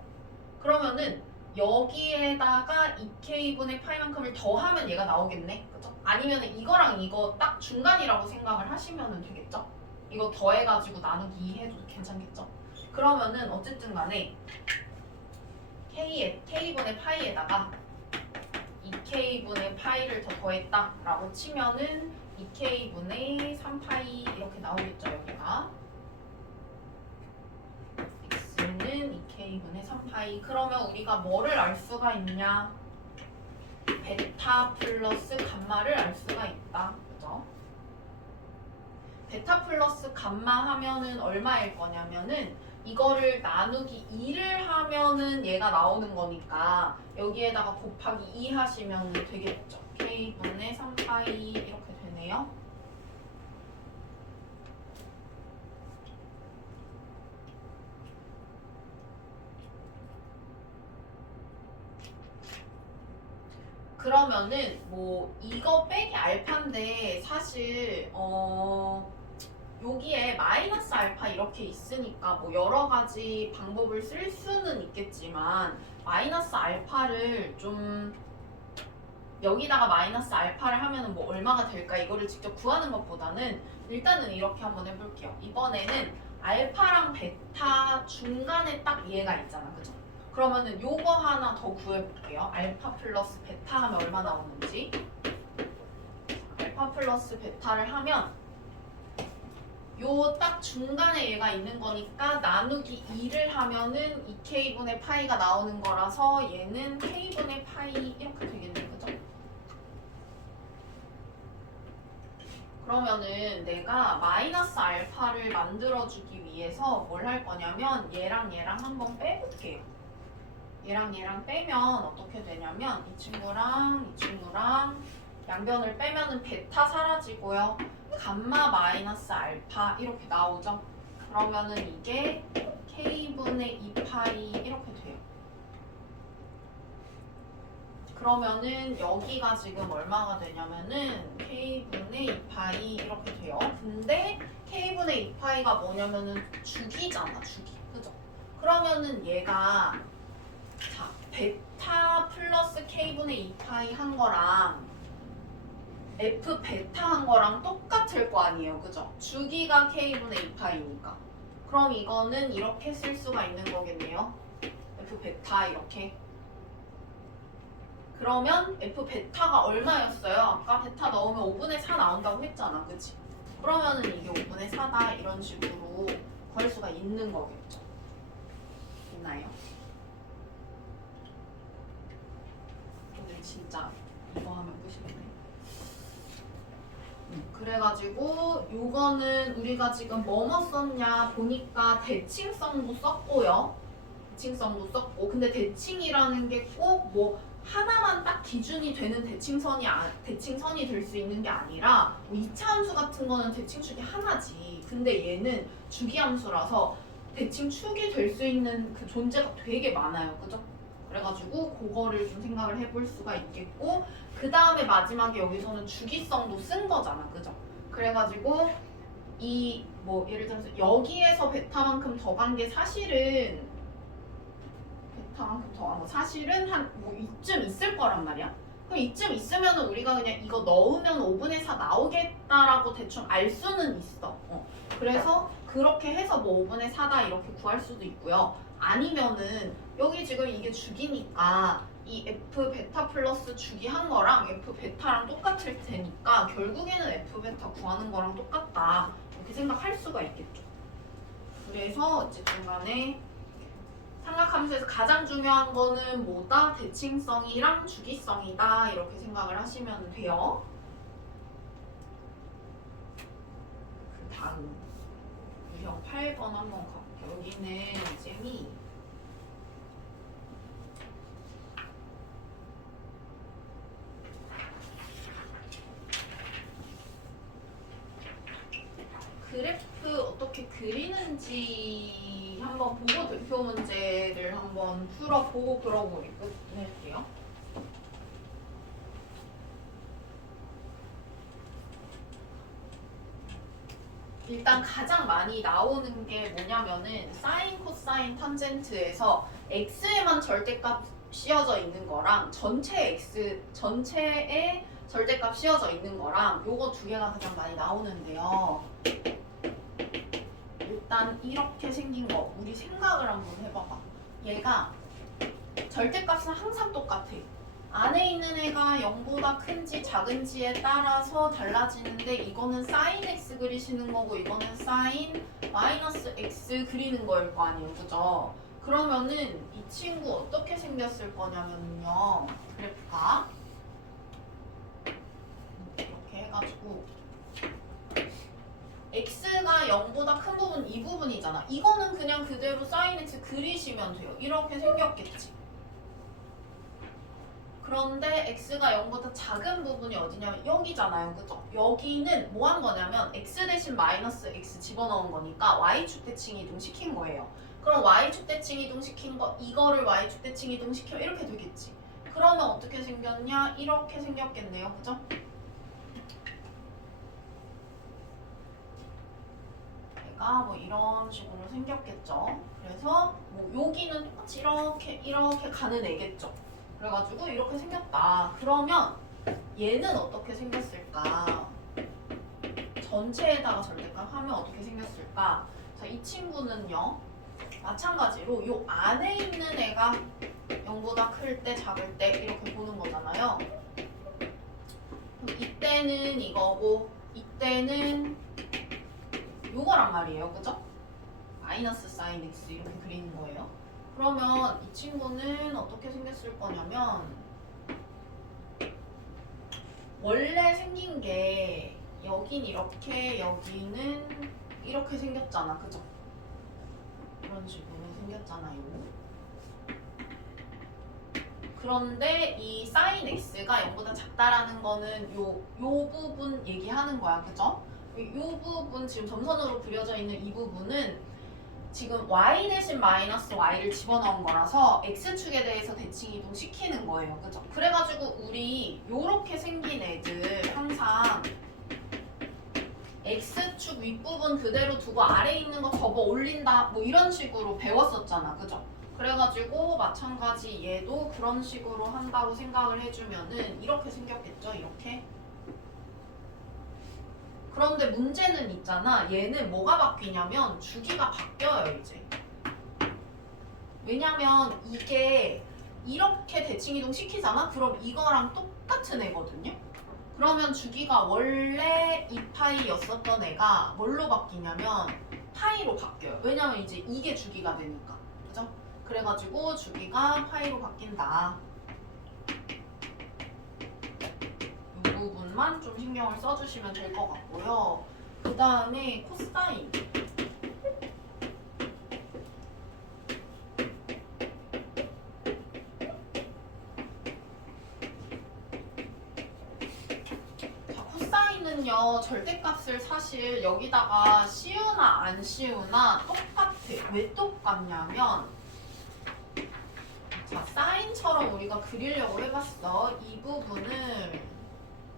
그러면은 여기에다가 2k분의 파이만큼을 더하면 얘가 나오겠네. 그죠? 아니면 이거랑 이거 딱 중간이라고 생각을 하시면 되겠죠? 이거 더해가지고 나누기 2 해도 괜찮겠죠? 그러면은 어쨌든 간에 k분의 파이에다가 2k분의 파이를 더 더했다라고 치면은 2k분의 3파이 이렇게 나오겠죠 여기가. x는 2k분의 3파이. 그러면 우리가 뭐를 알 수가 있냐? 베타 플러스 감마를 알 수가 있다. 그죠? 베타 플러스 감마 하면은 얼마일 거냐면은 이거를 나누기 2를 하면은 얘가 나오는 거니까 여기에다가 곱하기 2 하시면 되겠죠. k분의 3파이 이렇게 되네요. 그러면은 뭐 이거 빼기 알파인데 사실 여기에 마이너스 알파 이렇게 있으니까 뭐 여러 가지 방법을 쓸 수는 있겠지만 마이너스 알파를 좀 여기다가 마이너스 알파를 하면은 뭐 얼마가 될까 이거를 직접 구하는 것보다는 일단은 이렇게 한번 해볼게요. 이번에는 알파랑 베타 중간에 딱 얘가 있잖아. 그죠? 그러면은 요거 하나 더 구해볼게요. 알파 플러스 베타 하면 얼마 나오는지. 알파 플러스 베타를 하면 요 딱 중간에 얘가 있는 거니까 나누기 2를 하면은 2k분의 파이가 나오는 거라서 얘는 k분의 파이 이렇게 되겠네, 그죠? 그러면은 내가 마이너스 알파를 만들어주기 위해서 뭘 할 거냐면 얘랑 얘랑 한번 빼볼게요. 얘랑 얘랑 빼면 어떻게 되냐면 이 친구랑 이 친구랑 양변을 빼면은 베타 사라지고요. 감마 마이너스 알파 이렇게 나오죠. 그러면은 이게 k분의 2파이 이렇게 돼요. 그러면은 여기가 지금 얼마가 되냐면은 k분의 2파이 이렇게 돼요. 근데 k분의 2파이가 뭐냐면은 주기잖아, 주기. 그죠? 그러면은 얘가 자, 베타 플러스 k분의 2파이 한 거랑 f 베타 한 거랑 똑같을 거 아니에요. 그죠? 주기가 k분의 2파이니까. 그럼 이거는 이렇게 쓸 수가 있는 거겠네요. f 베타 이렇게. 그러면 f 베타가 얼마였어요? 아까 베타 넣으면 5분의 4 나온다고 했잖아. 그치? 그러면은 이게 5분의 4다 이런 식으로 구할 수가 있는 거겠죠. 있나요? 오늘 진짜 이거 하면 끝이겠네. 그래가지고 요거는 우리가 지금 뭐뭐 썼냐 보니까 대칭성도 썼고요. 대칭성도 썼고 근데 대칭이라는 게 꼭 뭐 하나만 딱 기준이 되는 대칭선이 될 수 있는 게 아니라 뭐 2차 함수 같은 거는 대칭축이 하나지. 근데 얘는 주기함수라서 대칭축이 될 수 있는 그 존재가 되게 많아요. 그죠? 그래가지고 그거를 좀 생각을 해볼 수가 있겠고 그 다음에 마지막에 여기서는 주기성도 쓴 거잖아. 그죠? 그래가지고 이 뭐 예를 들어서 여기에서 베타만큼 더 간 게 사실은 베타만큼 더 간 거 사실은 한 뭐 이쯤 있을 거란 말이야. 그럼 이쯤 있으면은 우리가 그냥 이거 넣으면 5분의 4 나오겠다라고 대충 알 수는 있어. 그래서 그렇게 해서 뭐 5분의 4다 이렇게 구할 수도 있고요. 아니면은 여기 지금 이게 주기니까 이 f 베타 플러스 주기 한 거랑 f 베타랑 똑같을 테니까 결국에는 f 베타 구하는 거랑 똑같다 이렇게 생각할 수가 있겠죠. 그래서 어쨌든 간에 삼각함수에서 가장 중요한 거는 뭐다? 대칭성이랑 주기성이다 이렇게 생각을 하시면 돼요. 그 다음 유형 8번 한번 가볼게요. 여기는 쌤이 그래프 어떻게 그리는지 한번 보고 대표 문제를 한번 풀어보고 그러고 우리 끝낼게요. 일단 가장 많이 나오는 게 뭐냐면은 사인, 코사인, 탄젠트에서 x에만 절대값 씌워져 있는 거랑 전체에 절대값 씌워져 있는 거랑 요거 두 개가 가장 많이 나오는데요. 일단 이렇게 생긴 거 우리 생각을 한번 해봐봐. 얘가 절대값은 항상 똑같아. 안에 있는 애가 0보다 큰지 작은지에 따라서 달라지는데 이거는 사인 x 그리시는 거고 이거는 사인 마이너스 x 그리는 거일 거 아니에요. 그죠? 그러면은 이 친구 어떻게 생겼을 거냐면요. 그래프가 이렇게 해가지고 x가 0보다 큰 부분 이 부분이잖아. 이거는 그냥 그대로 사인 x 그리시면 돼요. 이렇게 생겼겠지. 그런데 x가 0보다 작은 부분이 어디냐면 여기잖아요. 그죠? 여기는 뭐 한 거냐면 x 대신 마이너스 x 집어넣은 거니까 y축 대칭 이동시킨 거예요. 그럼 y축 대칭 이동시킨 거 이거를 y축 대칭 이동시키면 이렇게 되겠지. 그러면 어떻게 생겼냐? 이렇게 생겼겠네요. 그죠? 얘가 뭐 이런 식으로 생겼겠죠. 그래서 뭐 여기는 똑같이 이렇게 가는 애겠죠. 그래가지고 이렇게 생겼다. 그러면 얘는 어떻게 생겼을까? 전체에다가 절대값 하면 어떻게 생겼을까? 자, 이 친구는요. 마찬가지로 요 안에 있는 애가 0보다 클 때, 작을 때 이렇게 보는 거잖아요. 그럼 이때는 이거고 이때는 요거 거란 말이에요. 그죠? 마이너스 사인 x 이렇게 그리는 거예요. 그러면 이 친구는 어떻게 생겼을 거냐면 원래 생긴 게 여긴 이렇게 여기는 이렇게 생겼잖아. 그죠? 이런 식으로 생겼잖아요. 그런데 이 사인 x가 0보다 작다라는 거는 요 부분 얘기하는 거야. 그죠? 요 부분 지금 점선으로 그려져 있는 이 부분은 지금 y 대신 마이너스 y를 집어넣은 거라서 x축에 대해서 대칭 이동 시키는 거예요. 그죠? 그래가지고 우리 요렇게 생긴 애들 항상 x축 윗부분 그대로 두고 아래에 있는 거 접어 올린다 뭐 이런 식으로 배웠었잖아. 그죠? 그래가지고 마찬가지 얘도 그런 식으로 한다고 생각을 해주면은 이렇게 생겼겠죠? 이렇게. 그런데 문제는 있잖아. 얘는 뭐가 바뀌냐면 주기가 바뀌어요 이제. 왜냐면 이게 이렇게 대칭 이동 시키잖아? 그럼 이거랑 똑같은 애거든요? 그러면 주기가 원래 2파이였었던 애가 뭘로 바뀌냐면 파이로 바뀌어요. 왜냐면 이제 이게 주기가 되니까. 그죠? 그래가지고 주기가 파이로 바뀐다. 이 부분만 좀 신경을 써주시면 될 것 같고요. 그 다음에 코사인. 코사인은요, 절대값을 사실 여기다가 씌우나 안 씌우나 똑같아. 왜 똑같냐면 자, 사인처럼 우리가 그리려고 해봤어. 이 부분을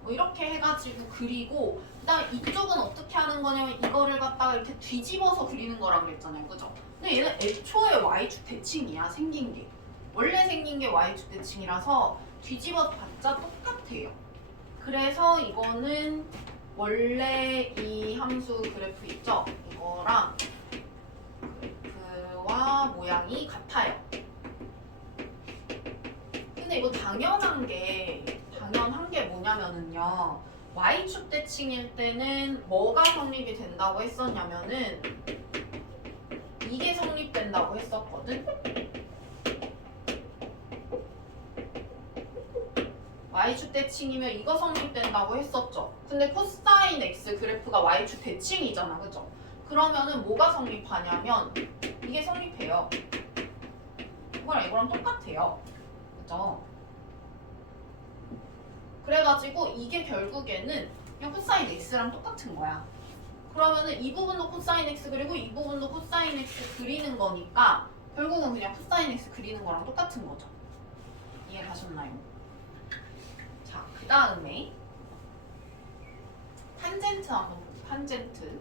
뭐 이렇게 해가지고 그리고 그다음 이쪽은 어떻게 하는 거냐면 이거를 갖다가 이렇게 뒤집어서 그리는 거라 그랬잖아요. 그죠? 근데 얘는 애초에 y축 대칭이야. 생긴 게. 원래 생긴 게 y축 대칭이라서 뒤집어 봤자 똑같아요. 그래서 이거는 원래 이 함수 그래프 있죠? 이거랑 그래프와 모양이 같아요. 근데 이거 당연한 게 뭐냐면은요. y축 대칭일 때는 뭐가 성립이 된다고 했었냐면은 이게 성립된다고 했었거든. y축 대칭이면 이거 성립된다고 했었죠. 근데 코사인 x 그래프가 y축 대칭이잖아. 그죠? 그러면은 뭐가 성립하냐면 이게 성립해요. 이거랑 똑같아요. 그죠? 그래가지고 이게 결국에는 그냥 코사인 x랑 똑같은 거야. 그러면은 이 부분도 코사인 x 그리고 이 부분도 코사인 x 그리는 거니까 결국은 그냥 코사인 x 그리는 거랑 똑같은 거죠. 이해 가셨나요? 자, 그 다음에 탄젠트 한번 볼게요. 탄젠트.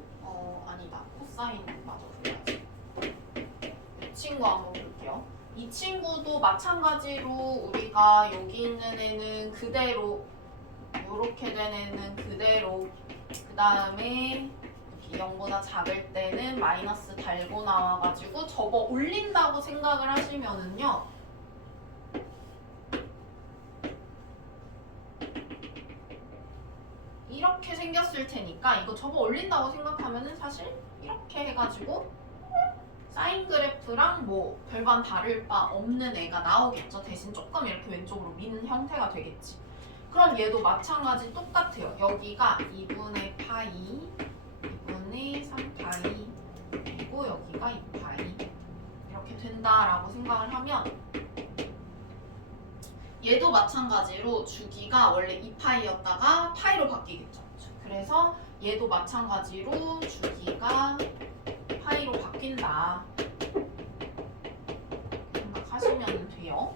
아니다. 코사인 맞아. 그래야지. 이 친구 한번 볼게요. 이 친구도 마찬가지로 우리가 여기 있는 애는 그대로 이렇게 된 애는 그대로 그 다음에 여기 0보다 작을 때는 마이너스 달고 나와가지고 접어 올린다고 생각을 하시면은요 이렇게 생겼을 테니까 이거 접어 올린다고 생각하면은 사실 이렇게 해가지고 사인 그래프랑 뭐 별반 다를 바 없는 애가 나오겠죠. 대신 조금 이렇게 왼쪽으로 미는 형태가 되겠지. 그럼 얘도 마찬가지 똑같아요. 여기가 2분의 파이, 2분의 3파이, 그리고 여기가 2파이 이렇게 된다라고 생각을 하면 얘도 마찬가지로 주기가 원래 2파이였다가 파이로 바뀌겠죠. 그래서 얘도 마찬가지로 주기가 파이로 바뀐다 생각하시면 돼요.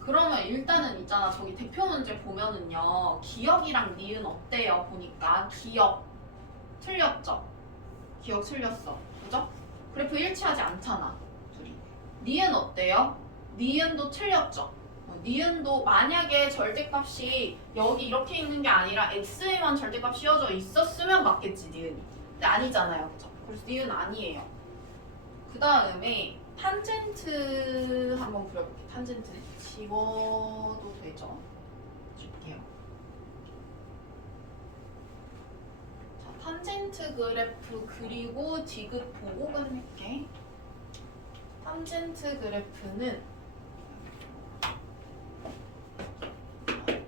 그러면 일단은 있잖아. 저기 대표 문제 보면은요. 기억이랑 니은 어때요? 보니까 기억 틀렸죠? 기억 틀렸어. 그죠? 그래프 일치하지 않잖아. 둘이. 니은 어때요? 니은도 틀렸죠? 니은도 만약에 절대값이 여기 이렇게 있는 게 아니라 x에만 절대값 씌워져 있었으면 맞겠지. 니은이. 근데 아니잖아요. 그죠? 그래서 니은 아니에요. 그 다음에 탄젠트 한번 그려볼게요. 탄젠트 지워도 되죠? 줄게요. 자, 탄젠트 그래프 그리고 디귿 보고 끝낼게. 탄젠트 그래프는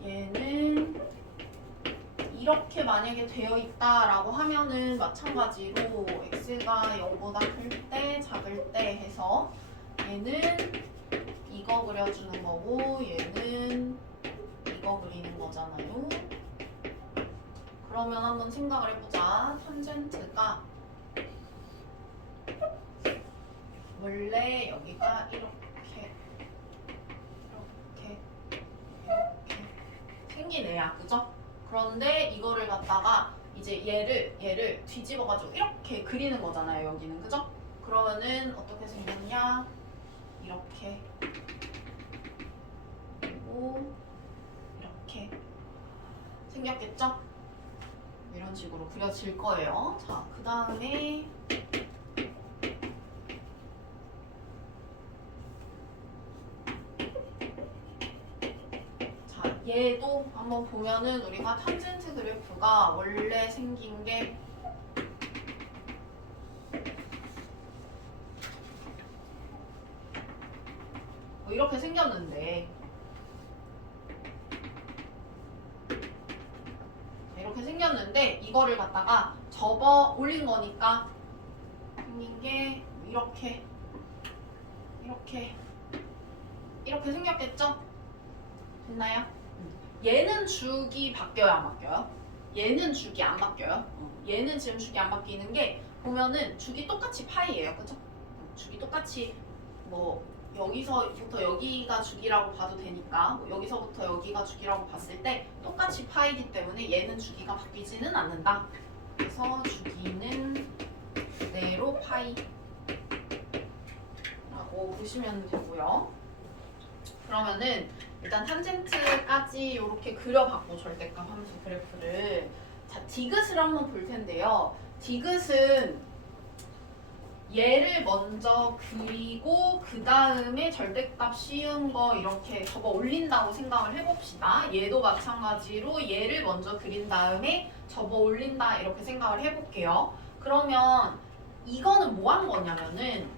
얘는 이렇게 만약에 되어 있다라고 하면은 마찬가지로 x가 0보다 클 때, 작을 때 해서 얘는 이거 그려주는 거고 얘는 이거 그리는 거잖아요. 그러면 한번 생각을 해보자. 탄젠트가 원래 여기가 이렇게 생긴 애야, 그죠? 그런데 이거를 갖다가 이제 얘를 뒤집어가지고 이렇게 그리는 거잖아요, 여기는, 그죠? 그러면은 어떻게 생겼냐? 이렇게 그리고 이렇게 생겼겠죠? 이런 식으로 그려질 거예요. 자, 그 다음에 얘도 한번 보면은 우리가 탄젠트 그래프가 원래 생긴 게 뭐 이렇게 생겼는데 이렇게 생겼는데 이거를 갖다가 접어 올린 거니까 생긴 게 이렇게 생겼겠죠? 됐나요? 얘는 죽이 바뀌어요, 안 바뀌어요? 얘는 죽이 안 바뀌어요. 얘는 지금 죽이 안 바뀌는 게 보면은 죽이 똑같이 파이예요, 그죠? 죽이 똑같이 뭐 여기서부터 여기가 죽이라고 봐도 되니까 뭐 여기서부터 여기가 죽이라고 봤을 때 똑같이 파이기 때문에 얘는 주기가 바뀌지는 않는다. 그래서 주기는 그대로 파이라고 보시면 되고요. 그러면은 일단 탄젠트까지 이렇게 그려봤고 절대값 함수 그래프를 자 디귿을 한번 볼 텐데요. 디귿은 얘를 먼저 그리고 그 다음에 절대값 쉬운 거 이렇게 접어 올린다고 생각을 해봅시다. 얘도 마찬가지로 얘를 먼저 그린 다음에 접어 올린다 이렇게 생각을 해볼게요. 그러면 이거는 뭐 한 거냐면은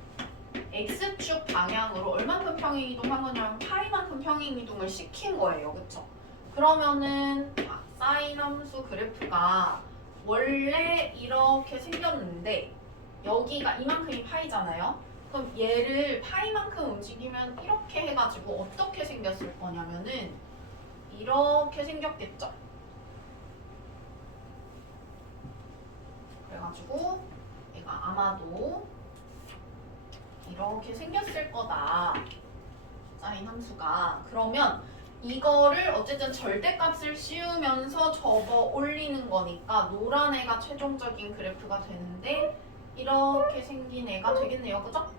x축 방향으로 얼만큼 평행이동한 거냐면 파이만큼 평행이동을 시킨 거예요. 그쵸? 그러면은 사인 함수 그래프가 원래 이렇게 생겼는데 여기가 이만큼이 파이잖아요. 그럼 얘를 파이만큼 움직이면 이렇게 해가지고 어떻게 생겼을 거냐면은 이렇게 생겼겠죠. 그래가지고 얘가 아마도 이렇게 생겼을 거다. 사인 함수가. 그러면 이거를 어쨌든 절대값을 씌우면서 접어 올리는 거니까 노란 애가 최종적인 그래프가 되는데 이렇게 생긴 애가 되겠네요. 그죠?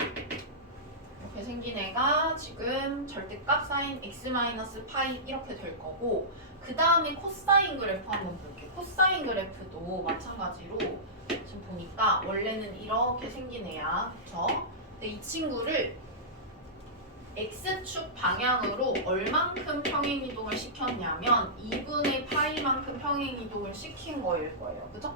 이렇게 생긴 애가 지금 절대값 사인 x-파이 이렇게 될 거고 그 다음에 코사인 그래프 한번 볼게요. 코사인 그래프도 마찬가지로 지금 보니까 원래는 이렇게 생긴 애야. 그쵸? 근데 이 친구를 x축 방향으로 얼만큼 평행이동을 시켰냐면 2분의 파이만큼 평행이동을 시킨 거일 거예요. 그죠?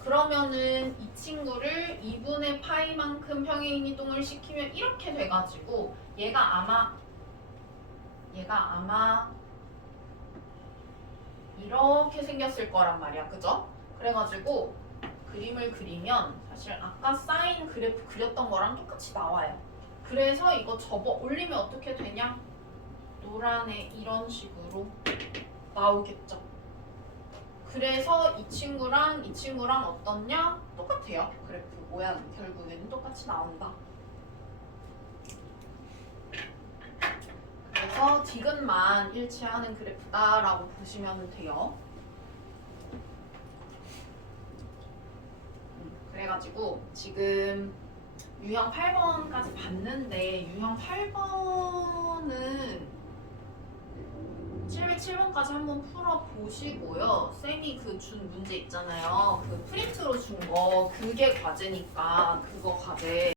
그러면은 이 친구를 2분의 파이만큼 평행이동을 시키면 이렇게 돼가지고 얘가 아마 이렇게 생겼을 거란 말이야. 그죠? 그래가지고 그림을 그리면 사실 아까 사인 그래프 그렸던 거랑 똑같이 나와요. 그래서 이거 접어 올리면 어떻게 되냐? 노란에 이런 식으로 나오겠죠. 그래서 이 친구랑 어떻냐? 똑같아요. 그래프 모양 결국에는 똑같이 나온다. 그래서 디귿만 일치하는 그래프다라고 보시면 돼요. 그래가지고 지금 유형 8번까지 봤는데 유형 8번은 707번까지 한번 풀어보시고요. 쌤이 그 준 문제 있잖아요. 그 프린트로 준 거 그게 과제니까 그거 과제